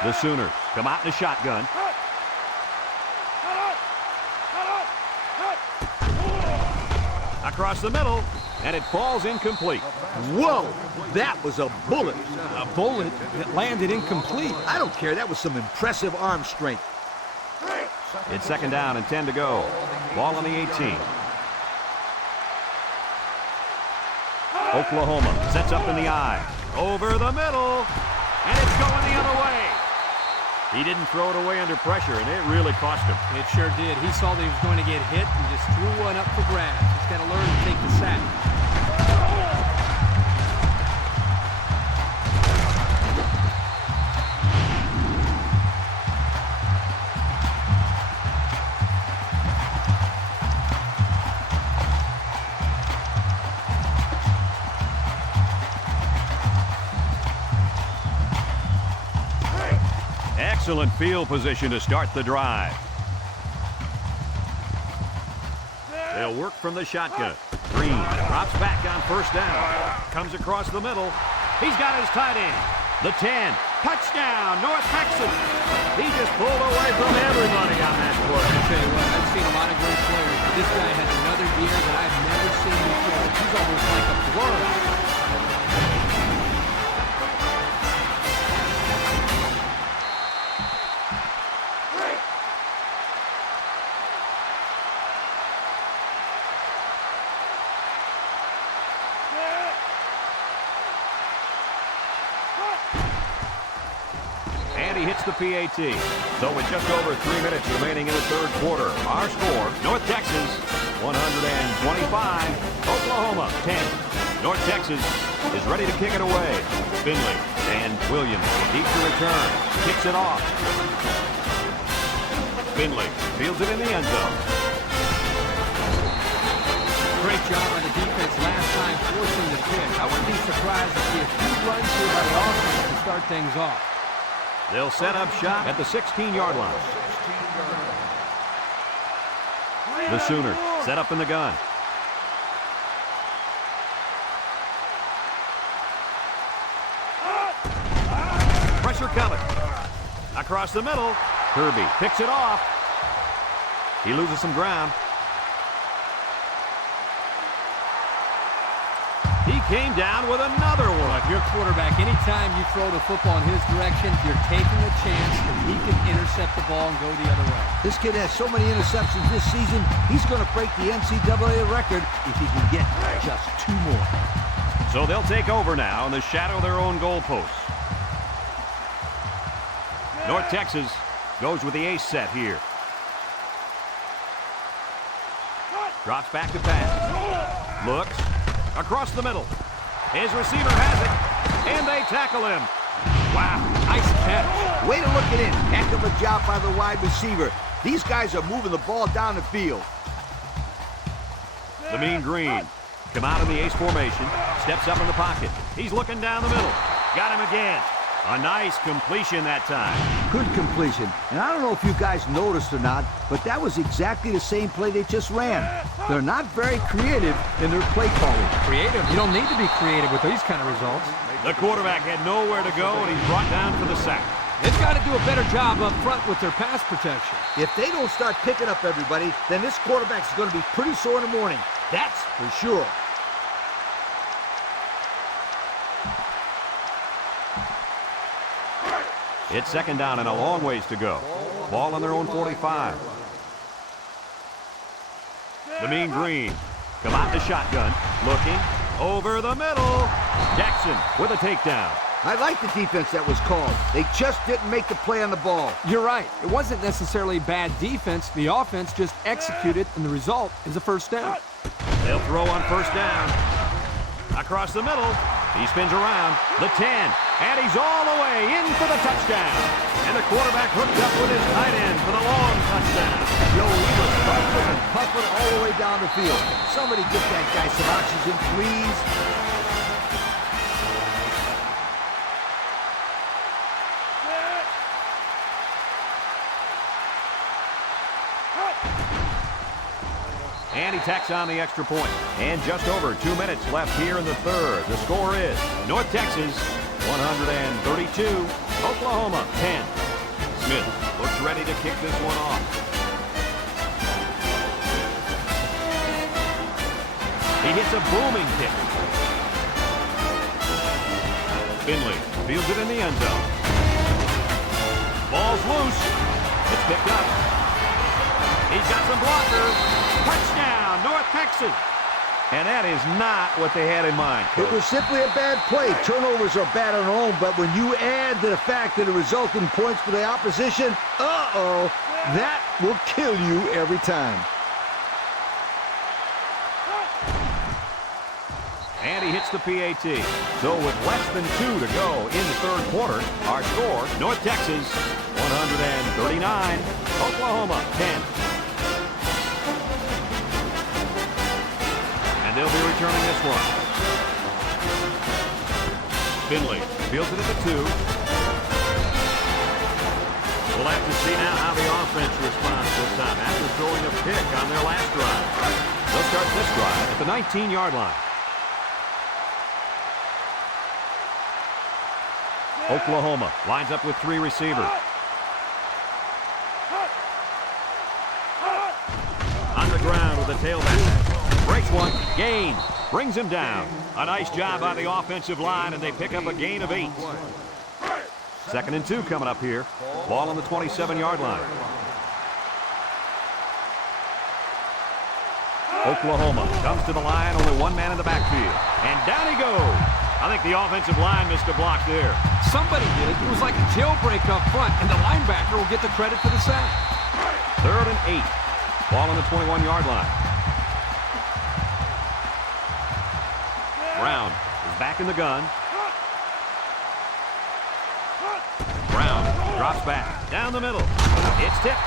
The Sooners come out in a shotgun. Across the middle, and it falls incomplete. Whoa! That was a bullet. A bullet that landed incomplete. I don't care. That was some impressive arm strength. It's second down and 10 to go. Ball on the 18. Oklahoma sets up in the eye. Over the middle, and it's going the other way. He didn't throw it away under pressure, and it really cost him. It sure did. He saw that he was going to get hit and just threw one up for grabs. He's got to learn to take the sack. Excellent field position to start the drive. They'll work from the shotgun. Green drops back on first down. Comes across the middle. He's got his tight end. The 10. Touchdown, North Texas. He just pulled away from everybody on that play. I'll tell you what, I've seen a lot of great players. This guy has another year that I've never seen before. He's almost like a blur. He hits the PAT. So with just over 3 minutes remaining in the third quarter, our score, North Texas 125, Oklahoma 10. North Texas is ready to kick it away. Finley and Williams deep to return. Kicks it off. Finley fields it in the end zone. Great job by the defense last time forcing the kick. I wouldn't be surprised to see a few runs here by the offense to start things off. They'll set up shop at the 16-yard line. The Sooners set up in the gun. Pressure coming. Across the middle. Kirby picks it off. He loses some ground. He came down with another one. If you're a quarterback, anytime you throw the football in his direction, you're taking a chance that he can intercept the ball and go the other way. This kid has so many interceptions this season, he's going to break the NCAA record if he can get just 2 more. So they'll take over now in the shadow of their own goalposts. North Texas goes with the ace set here. Drops back to pass. Looks. Across the middle. His receiver has it, and they tackle him. Wow, nice catch. Way to look it in. Heck of a job by the wide receiver. These guys are moving the ball down the field. The Mean Green come out in the ace formation, steps up in the pocket. He's looking down the middle. Got him again. A nice completion that time. Good completion. And I don't know if you guys noticed or not, but that was exactly the same play they just ran. They're not very creative in their play calling. Creative? You don't need to be creative with these kind of results. The quarterback had nowhere to go, and he's brought down for the sack. They've got to do a better job up front with their pass protection. If they don't start picking up everybody, then this quarterback's going to be pretty sore in the morning. That's for sure. It's second down and a long ways to go. Ball on their own 45. The Mean Green come out the shotgun, looking, Over the middle. Jackson with a takedown. I like the defense that was called. They just didn't make the play on the ball. You're right. It wasn't necessarily bad defense. The offense just executed, and the result is a first down. They'll throw on first down. Across the middle. He spins around. The 10. And he's all the way in for the touchdown. And the quarterback hooked up with his tight end for the long touchdown. Yo, he was puffing and puffing all the way down the field. Somebody get that guy some oxygen, please. And he tacks on the extra point. And just over 2 minutes left here in the third. The score is North Texas 132, Oklahoma 10. Smith looks ready to kick this one off. He hits a booming kick. Finley fields it in the end zone. Ball's loose. It's picked up. He's got some blockers. Touchdown, North Texas. And that is not what they had in mind, Coach. It was simply a bad play. Turnovers are bad on their own, but when you add to the fact that it results in points for the opposition, that will kill you every time. And he hits the PAT. So with less than 2 to go in the third quarter, our score, North Texas 139, Oklahoma 10. And they'll be returning this one. Finley fields it at the 2. We'll have to see now how the offense responds this time after throwing a pick on their last drive. They'll start this drive at the 19-yard line. Oklahoma lines up with 3 receivers. On the ground with the tailback. Breaks one, gain, brings him down. A nice job by the offensive line, and they pick up a gain of 8. 2nd and 2 coming up here. Ball on the 27-yard line. Oklahoma comes to the line, only one man in the backfield. And down he goes. I think the offensive line missed a block there. Somebody did. It was like a jailbreak up front, and the linebacker will get the credit for the sack. 3rd and 8. Ball on the 21-yard line. Brown is back in the gun. Brown drops back. Down the middle. It's tipped.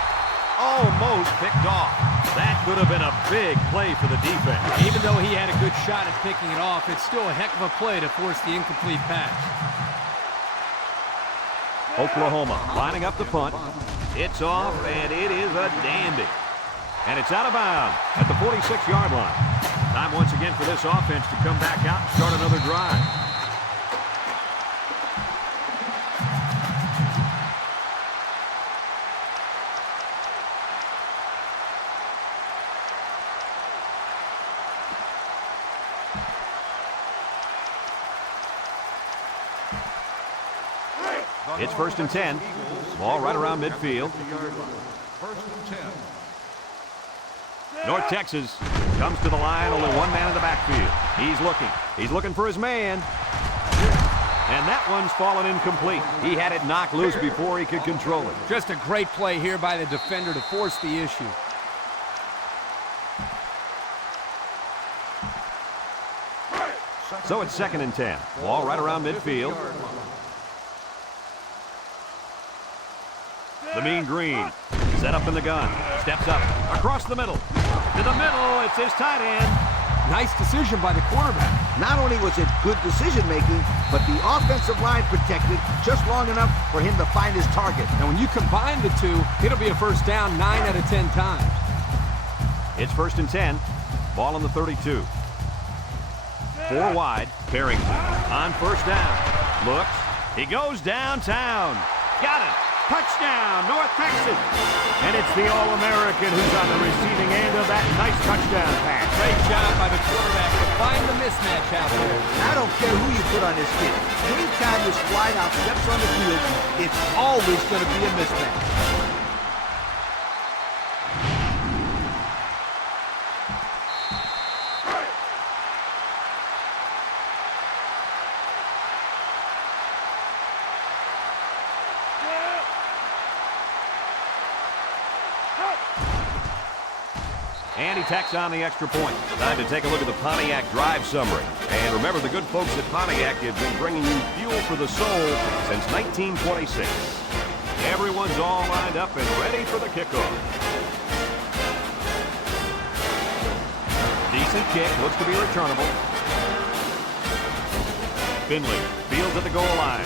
Almost picked off. That could have been a big play for the defense. Even though he had a good shot at picking it off, it's still a heck of a play to force the incomplete pass. Oklahoma lining up the punt. It's off, and it is a dandy. And it's out of bounds at the 46-yard line. Time once again for this offense to come back out and start another drive. It's 1st and 10. Ball right around midfield. 1st and 10. North Texas comes to the line, only one man in the backfield. He's looking for his man. And that one's fallen incomplete. He had it knocked loose before he could control it. Just a great play here by the defender to force the issue. So it's 2nd and 10. Ball right around midfield. The Mean Green set up in the gun. Steps up across the middle. To the middle, it's his tight end. Nice decision by the quarterback. Not only was it good decision-making, but the offensive line protected just long enough for him to find his target. And when you combine the two, it'll be a first down 9 out of 10 times. It's 1st and 10. Ball on the 32. 4 wide. Barrington on first down. Looks. He goes downtown. Got it. Touchdown, North Texas. And it's the All-American who's on the receiving end of that nice touchdown pass. Great job by the quarterback to find the mismatch out there. I don't care who you put on this kid. Anytime this wideout steps on the field, it's always going to be a mismatch. And he tacks on the extra point. Time to take a look at the Pontiac drive summary. And remember, the good folks at Pontiac have been bringing you fuel for the soul since 1926. Everyone's all lined up and ready for the kickoff. Decent kick, looks to be returnable. Finley fields at the goal line.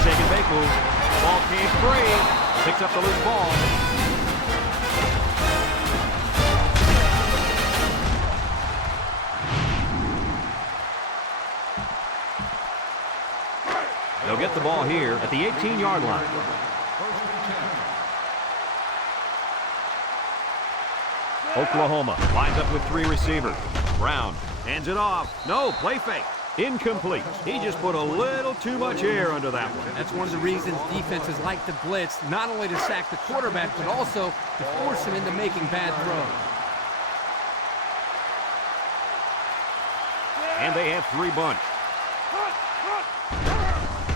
Shake and bake move. Ball came free. Picks up the loose ball. They'll get the ball here at the 18-yard line. Oklahoma lines up with 3 receivers. Brown hands it off. No, play fake. Incomplete. He just put a little too much air under that one. That's one of the reasons defenses like to blitz, not only to sack the quarterback, but also to force him into making bad throws. And they have 3 bunch.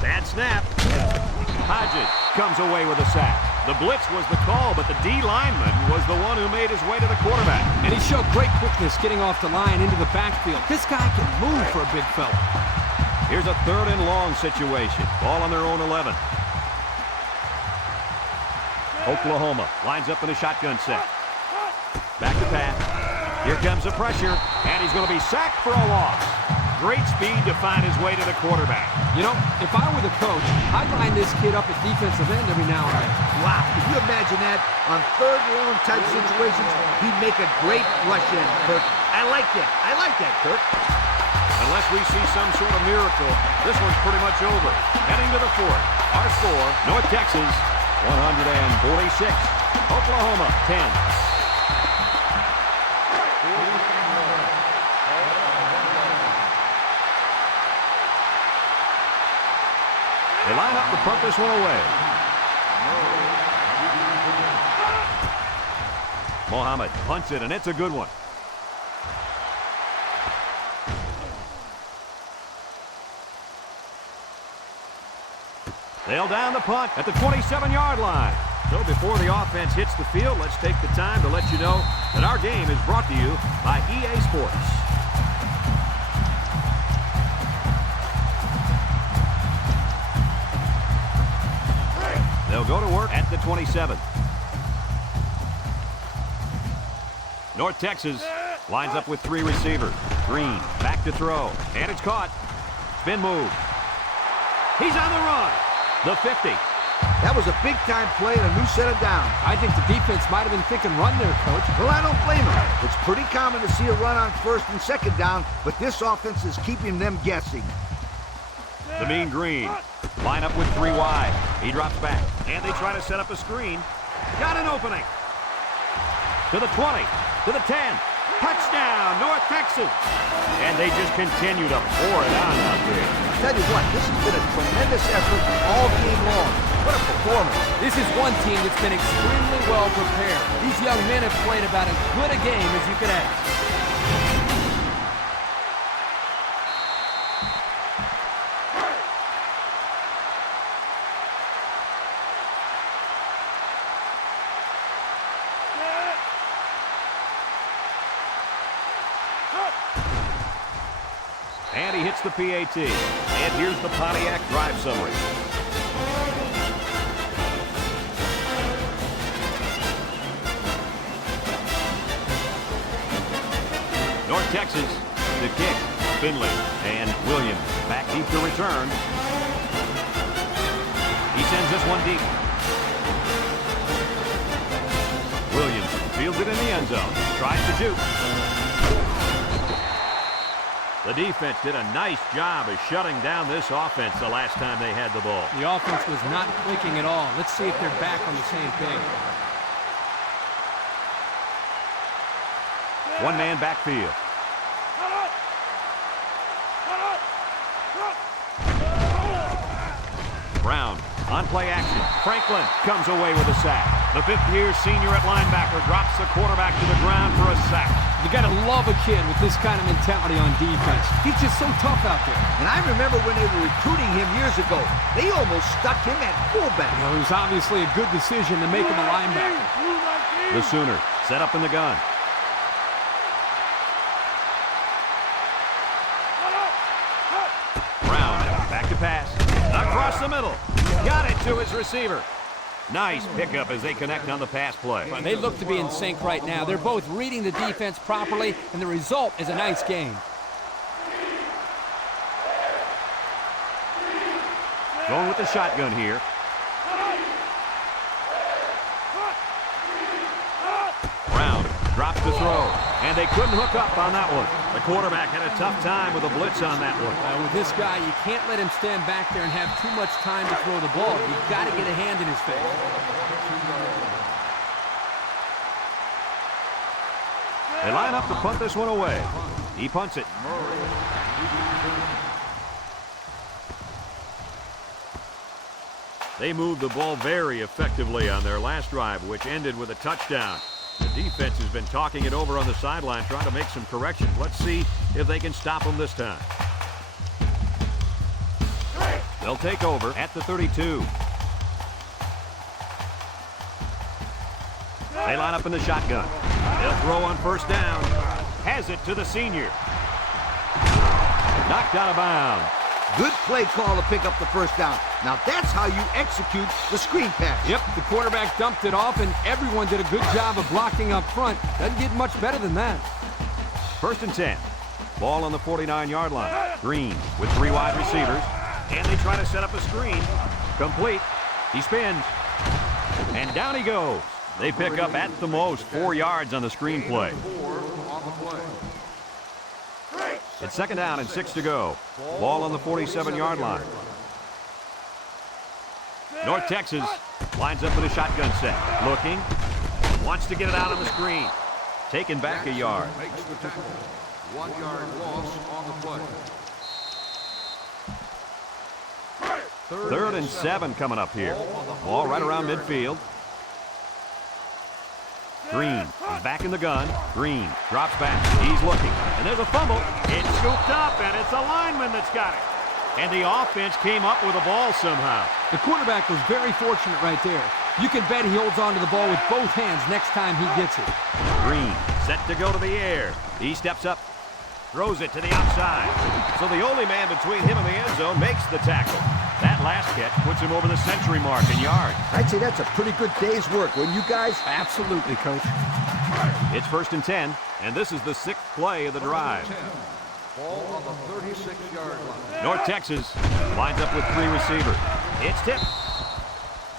Bad snap. Hodges comes away with a sack. The blitz was the call, but the D lineman was the one who made his way to the quarterback. And he showed great quickness getting off the line into the backfield. This guy can move for a big fella. Here's a 3rd and long situation. Ball on their own 11. Oklahoma lines up in a shotgun set. Back to pass. Here comes the pressure, and he's going to be sacked for a loss. Great speed to find his way to the quarterback. You know, if I were the coach, I'd line this kid up at defensive end every now and then. Wow, can you imagine that? On 3rd and long type situations, he'd make a great rush in, Kirk. I like that. I like that, Kirk. Unless we see some sort of miracle, this one's pretty much over. Heading to the 4th. Our score, North Texas, 146. Oklahoma, 10. They line up to punt this one away. Mohammed punts it, and it's a good one. They'll down the punt at the 27-yard line. So before the offense hits the field, let's take the time to let you know that our game is brought to you by EA Sports. They'll go to work at the 27. North Texas lines up with 3 receivers. Green back to throw, and it's caught. Spin move. He's on the run. The 50. That was a big-time play and a new set of downs. I think the defense might have been thinking run there, Coach. Well, I don't blame him. It's pretty common to see a run on 1st and 2nd down, but this offense is keeping them guessing. The Mean Green line up with 3 wide. He drops back, and they try to set up a screen. Got an opening. To the 20, to the 10. Touchdown, North Texas. And they just continue to pour it on out there. Tell you what, this has been a tremendous effort all game long. What a performance. This is one team that's been extremely well prepared. These young men have played about as good a game as you could ask. And he hits the PAT. And here's the Pontiac drive summary. North Texas, the kick. Finley and Williams back deep to return. He sends this one deep. Williams fields it in the end zone. Tries to juke. The defense did a nice job of shutting down this offense the last time they had the ball. The offense was not clicking at all. Let's see if they're back on the same page. One man backfield. Brown on play action. Franklin comes away with a sack. The 5th-year senior at linebacker drops the quarterback to the ground for a sack. You got to love a kid with this kind of mentality on defense. He's just so tough out there. And I remember when they were recruiting him years ago, they almost stuck him at fullback. You know, it was obviously a good decision to make him a linebacker. The Sooners set up in the gun. Back to pass. Across the middle. Got it to his receiver. Nice pickup as they connect on the pass play. They look to be in sync right now. They're both reading the defense properly, and the result is a nice game. Going with the shotgun here. Brown drops the throw, and they couldn't hook up on that one. The quarterback had a tough time with a blitz on that one. With this guy, you can't let him stand back there and have too much time to throw the ball. You've got to get a hand in his face. They line up to punt this one away. He punts it. They moved the ball very effectively on their last drive, which ended with a touchdown. The defense has been talking it over on the sideline, trying to make some corrections. Let's see if they can stop them this time. They'll take over at the 32. They line up in the shotgun. They'll throw on first down. Has it to the senior. Knocked out of bounds. Good play call to pick up the first down. Now that's how you execute the screen pass. Yep, the quarterback dumped it off, and everyone did a good job of blocking up front. Doesn't get much better than that. 1st and 10. Ball on the 49-yard line. Green with 3 wide receivers. And they try to set up a screen. Complete. He spins. And down he goes. They pick up at the most 4 yards on the screen play. 4 on the play. It's 2nd down and 6 to go. Ball on the 47-yard line. North Texas lines up with a shotgun set. Looking. Wants to get it out on the screen. Taken back a yard. Makes the tackle. 1-yard loss on the play. 3rd and 7 coming up here. Ball right around midfield. Green is back in the gun. Green drops back. He's looking. And there's a fumble. It's scooped up, and it's a lineman that's got it. And the offense came up with the ball somehow. The quarterback was very fortunate right there. You can bet he holds on to the ball with both hands next time he gets it. Green set to go to the air. He steps up, throws it to the outside. So the only man between him and the end zone makes the tackle. That last catch puts him over the century mark in yards. I'd say that's a pretty good day's work, wouldn't you guys? Absolutely, Coach. It's 1st and 10, and this is the 6th play of the drive. 10. Ball on the 36-yard line. North Texas lines up with 3 receivers. It's tipped.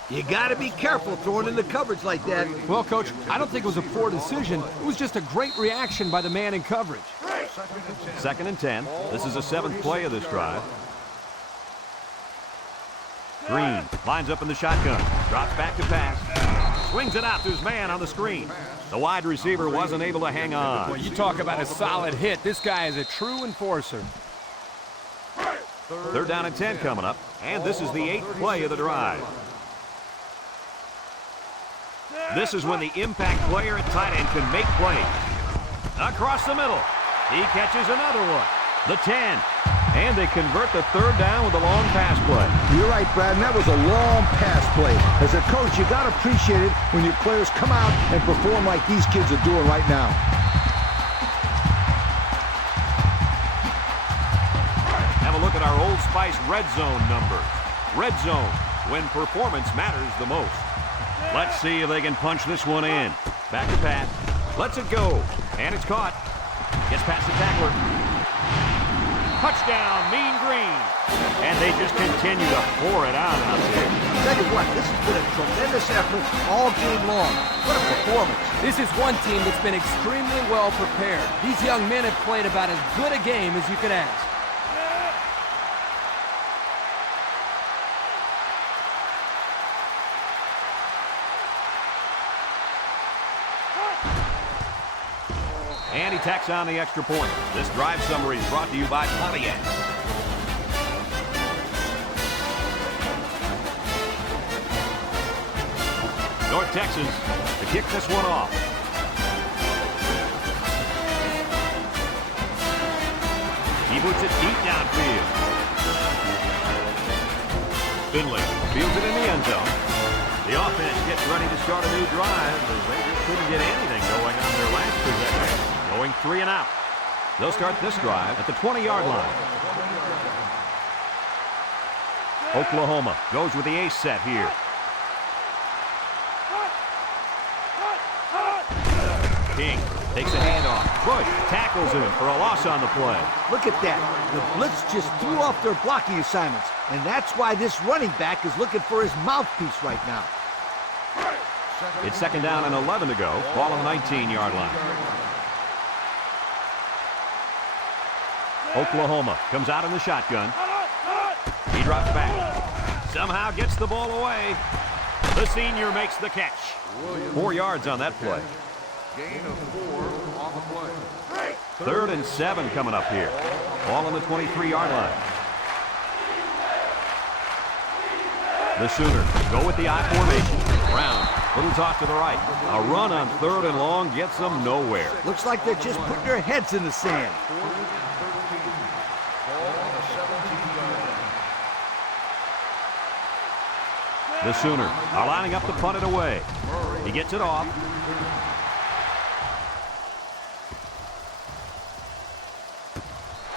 You got to be careful throwing in the coverage like that. Well, Coach, I don't think it was a poor decision. It was just a great reaction by the man in coverage. 2nd and 10. This is the 7th play of this drive. Green lines up in the shotgun. Drops back to pass. Swings it out to his man on the screen. The wide receiver wasn't able to hang on. Well, you talk about a solid hit. This guy is a true enforcer. 3rd down and 10 coming up. And this is the 8th play of the drive. This is when the impact player at tight end can make plays. Across the middle. He catches another one. The 10. And they convert the 3rd down with a long pass play. You're right, Brad, and that was a long pass play. As a coach, you got to appreciate it when your players come out and perform like these kids are doing right now. Have a look at our Old Spice red zone numbers. Red zone, when performance matters the most. Let's see if they can punch this one in. Back to pass. Lets it go. And it's caught. Gets past the tackler. Touchdown, Mean Green. And they just continue to pour it out there. Tell you what, this has been a tremendous effort all game long. What a performance. This is one team that's been extremely well prepared. These young men have played about as good a game as you could ask. And he tacks on the extra point. This drive summary is brought to you by Pontiac. North Texas to kick this one off. He boots it deep downfield. Finley fields it in the end zone. The offense gets ready to start a new drive as they just couldn't get anything going on their last possession. Going 3 and out. They'll start this drive at the 20-yard line. Oklahoma goes with the ace set here. King takes a handoff. Bush tackles him for a loss on the play. Look at that. The blitz just threw off their blocking assignments, and that's why this running back is looking for his mouthpiece right now. It's second down and 11 to go. Ball on the 19-yard line. Oklahoma comes out in the shotgun. He drops back. Somehow gets the ball away. The senior makes the catch. 4 yards on that play. Gain of 4 on the play. 3rd and 7 coming up here. Ball on the 23-yard line. The Sooners go with the I formation. Brown, little toss to the right. A run on 3rd and long gets them nowhere. Looks like they're just putting their heads in the sand. 4th and 13. Ball on the 17-yard line. The Sooners are lining up to punt it away. He gets it off.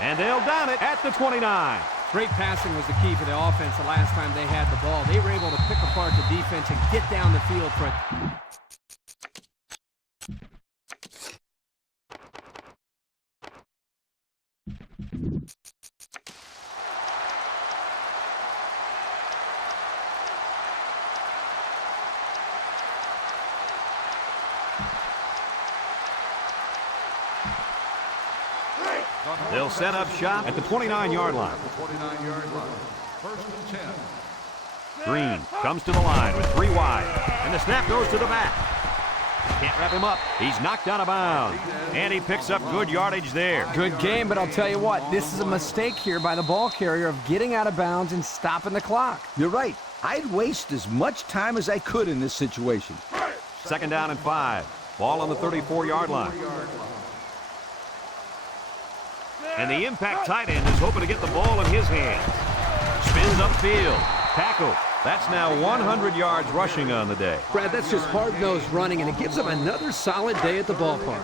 And they'll down it at the 29. Great passing was the key for the offense the last time they had the ball. They were able to pick apart the defense and get down the field for it. They'll set up shop at the 29-yard line. 29-yard line. 1st and 10. Green comes to the line with 3 wide. And the snap goes to the back. Can't wrap him up. He's knocked out of bounds. And he picks up good yardage there. Good game, but I'll tell you what, this is a mistake here by the ball carrier of getting out of bounds and stopping the clock. You're right. I'd waste as much time as I could in this situation. Second down and 5. Ball on the 34-yard line. And the impact tight end is hoping to get the ball in his hands. Spins upfield. Tackle. That's now 100 yards rushing on the day. Brad, that's just hard-nosed running, and it gives them another solid day at the ballpark.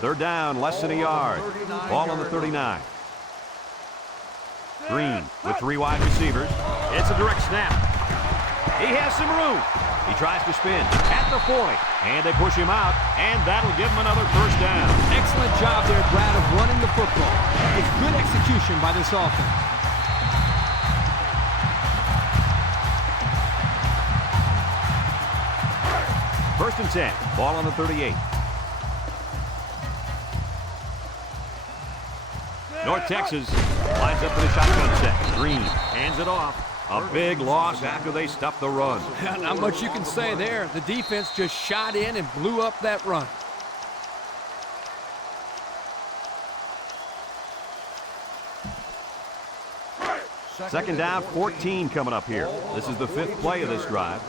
They're down less than a yard. Ball on the 39. Green with 3 wide receivers. It's a direct snap. He has some room. He tries to spin at the 40. And they push him out, and that'll give him another first down. Excellent job there, Brad, of running the football. It's good execution by this offense. First and 10. Ball on the 38. North Texas lines up for the shotgun set. Green hands it off. A big loss after they stuffed the run. Not much you can say there. The defense just shot in and blew up that run. Second down, 14 coming up here. This is the 5th play of this drive.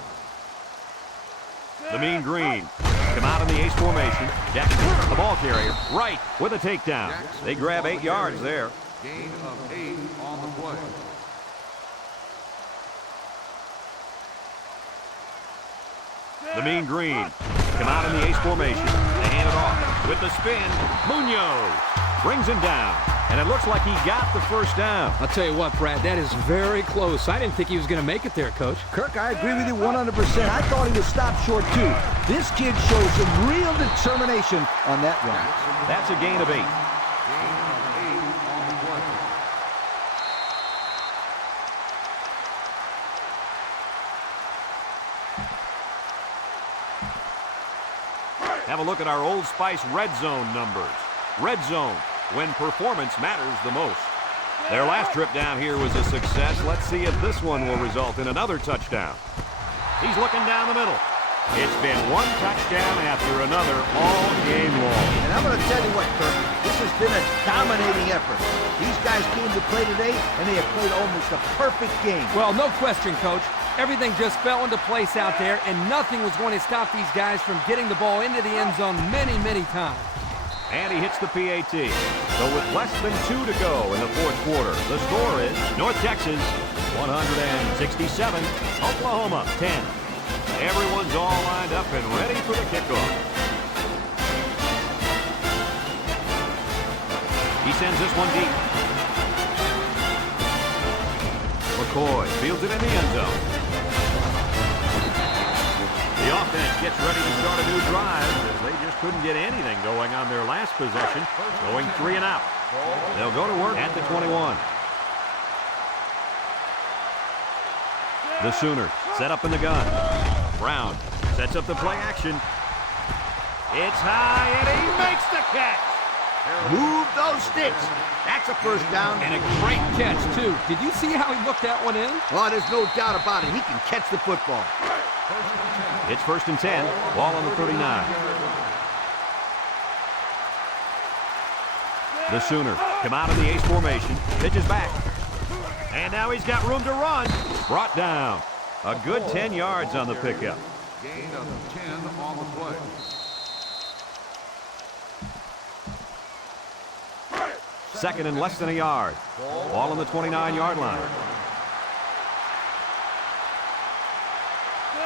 The Mean Green come out in the ace formation. Jackson, the ball carrier, right with a takedown. They grab 8 yards there. Gain of 8 on the play. The Mean Green come out in the ace formation. They hand it off with the spin. Munoz brings him down. And it looks like he got the first down. I'll tell you what, Brad, that is very close. I didn't think he was going to make it there, Coach. Kirk, I agree with you 100%. I thought he was stopped short, too. This kid shows some real determination on that run. That's a gain of 8. Gain of 8 on the play. Have a look at our Old Spice Red Zone numbers. Red Zone, when performance matters the most. Their last trip down here was a success. Let's see if this one will result in another touchdown. He's looking down the middle. It's been one touchdown after another all game long. And I'm going to tell you what, Kirk, this has been a dominating effort. These guys came to play today, and they have played almost a perfect game. Well, no question, Coach. Everything just fell into place out there, and nothing was going to stop these guys from getting the ball into the end zone many, many times. And he hits the PAT. So with less than 2 to go in the 4th quarter, the score is North Texas 167, Oklahoma 10. Everyone's all lined up and ready for the kickoff. He sends this one deep. McCoy fields it in the end zone. The offense gets ready to start a new drive as they just couldn't get anything going on their last possession, going 3 and out. They'll go to work at the 21. The Sooners set up in the gun. Brown sets up the play action. It's high, and he makes the catch. Move those sticks. That's a first down. And a great catch, too. Did you see how he looked that one in? Oh, there's no doubt about it. He can catch the football. It's 1st and 10. Ball on the 39. The Sooners come out of the ace formation. Pitches back. And now he's got room to run. Brought down. A good 10 yards on the pickup. Gain of 10 on the play. 2nd and less than a yard. Ball on the 29-yard line.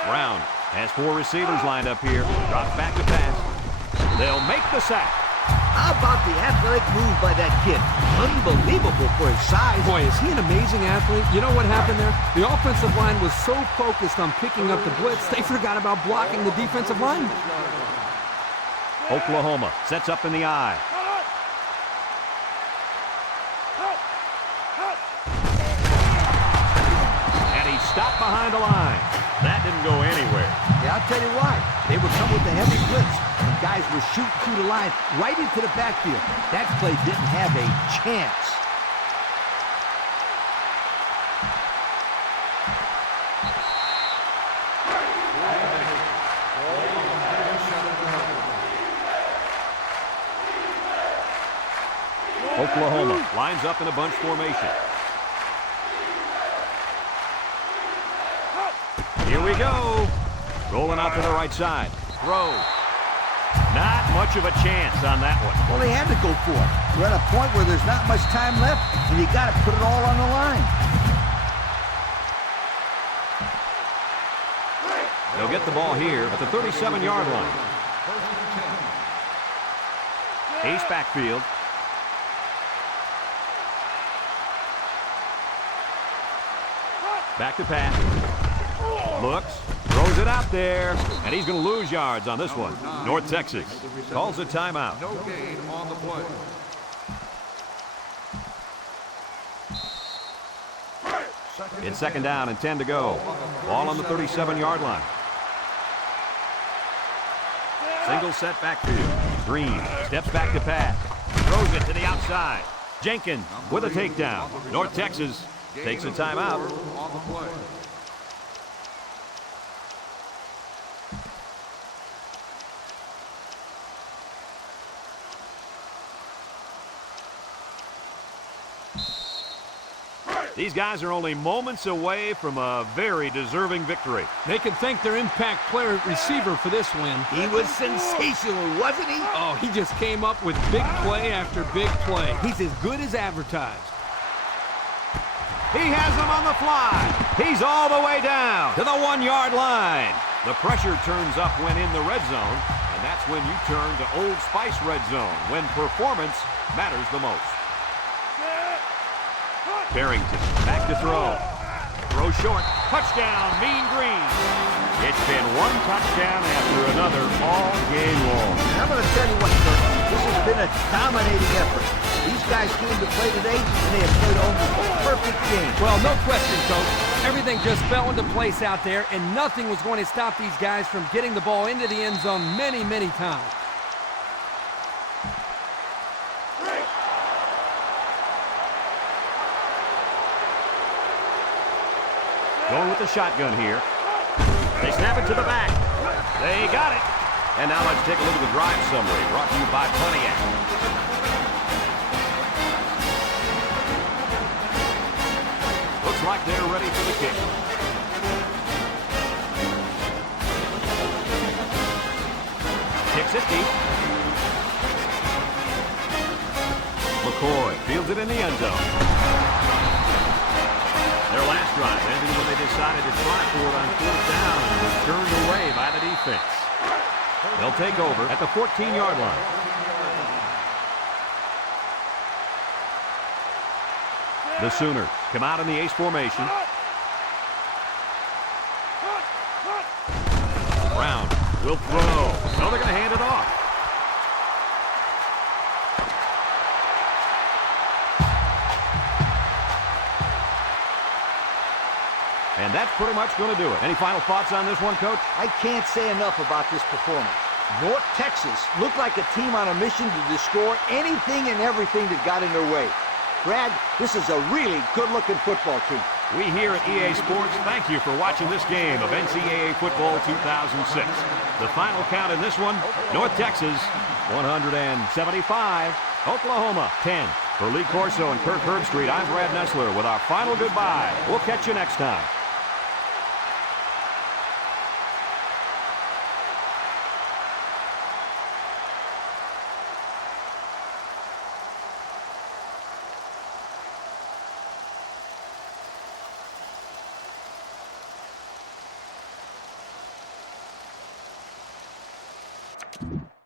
Brown has 4 receivers lined up here. Drops back to pass. They'll make the sack. How about the athletic move by that kid? Unbelievable for his size. Boy, is he an amazing athlete. You know what happened there? The offensive line was so focused on picking up the blitz, they forgot about blocking the defensive lineman. Oklahoma sets up in the eye. And he stopped behind the line. That didn't go anywhere. Yeah, I'll tell you why. They would come with the heavy blitz, and guys were shooting through the line right into the backfield. That play didn't have a chance. Oklahoma lines up in a bunch formation. Here we go. Rolling out to the right side. Throw. Not much of a chance on that one. Well, they had to go for it. We're at a point where there's not much time left, and you got to put it all on the line. They'll get the ball here at the 37-yard line. Ace backfield. Back to pass. Looks, throws it out there, and he's going to lose yards on this one. North Texas calls a timeout. No gain on the play. It's 2nd down and 10 to go. Ball on the 37-yard line. Single set backfield. Green steps back to pass. Throws it to the outside. Jenkins with a takedown. North Texas takes a timeout. On the play. These guys are only moments away from a very deserving victory. They can thank their impact player receiver for this win. He was sensational, wasn't he? Oh, he just came up with big play after big play. He's as good as advertised. He has him on the fly. He's all the way down to the 1-yard line. The pressure turns up when in the red zone, and that's when you turn to Old Spice Red Zone, when performance matters the most. Barrington back to throw. Throw short. Touchdown, Mean Green. It's been one touchdown after another all game long. And I'm going to tell you what, Kurt, this has been a dominating effort. These guys came to play today, and they have played almost a perfect game. Well, no question, Coach. Everything just fell into place out there, and nothing was going to stop these guys from getting the ball into the end zone many, many times. Going with the shotgun here. They snap it to the back. They got it. And now let's take a look at the drive summary brought to you by Pontiac. Looks like they're ready for the kick. Kicks it deep. McCoy fields it in the end zone. Their last drive ended when they decided to try for it on 4th down and was turned away by the defense. They'll take over at the 14-yard line. The Sooners come out in the ace formation. will throw. So they're going to hand it off. And that's pretty much going to do it. Any final thoughts on this one, Coach? I can't say enough about this performance. North Texas looked like a team on a mission to destroy anything and everything that got in their way. Brad, this is a really good-looking football team. We here at EA Sports thank you for watching this game of NCAA Football 2006. The final count in this one, North Texas 175, Oklahoma 10. For Lee Corso and Kirk Herbstreit, I'm Brad Nessler with our final goodbye. We'll catch you next time. Mm-hmm.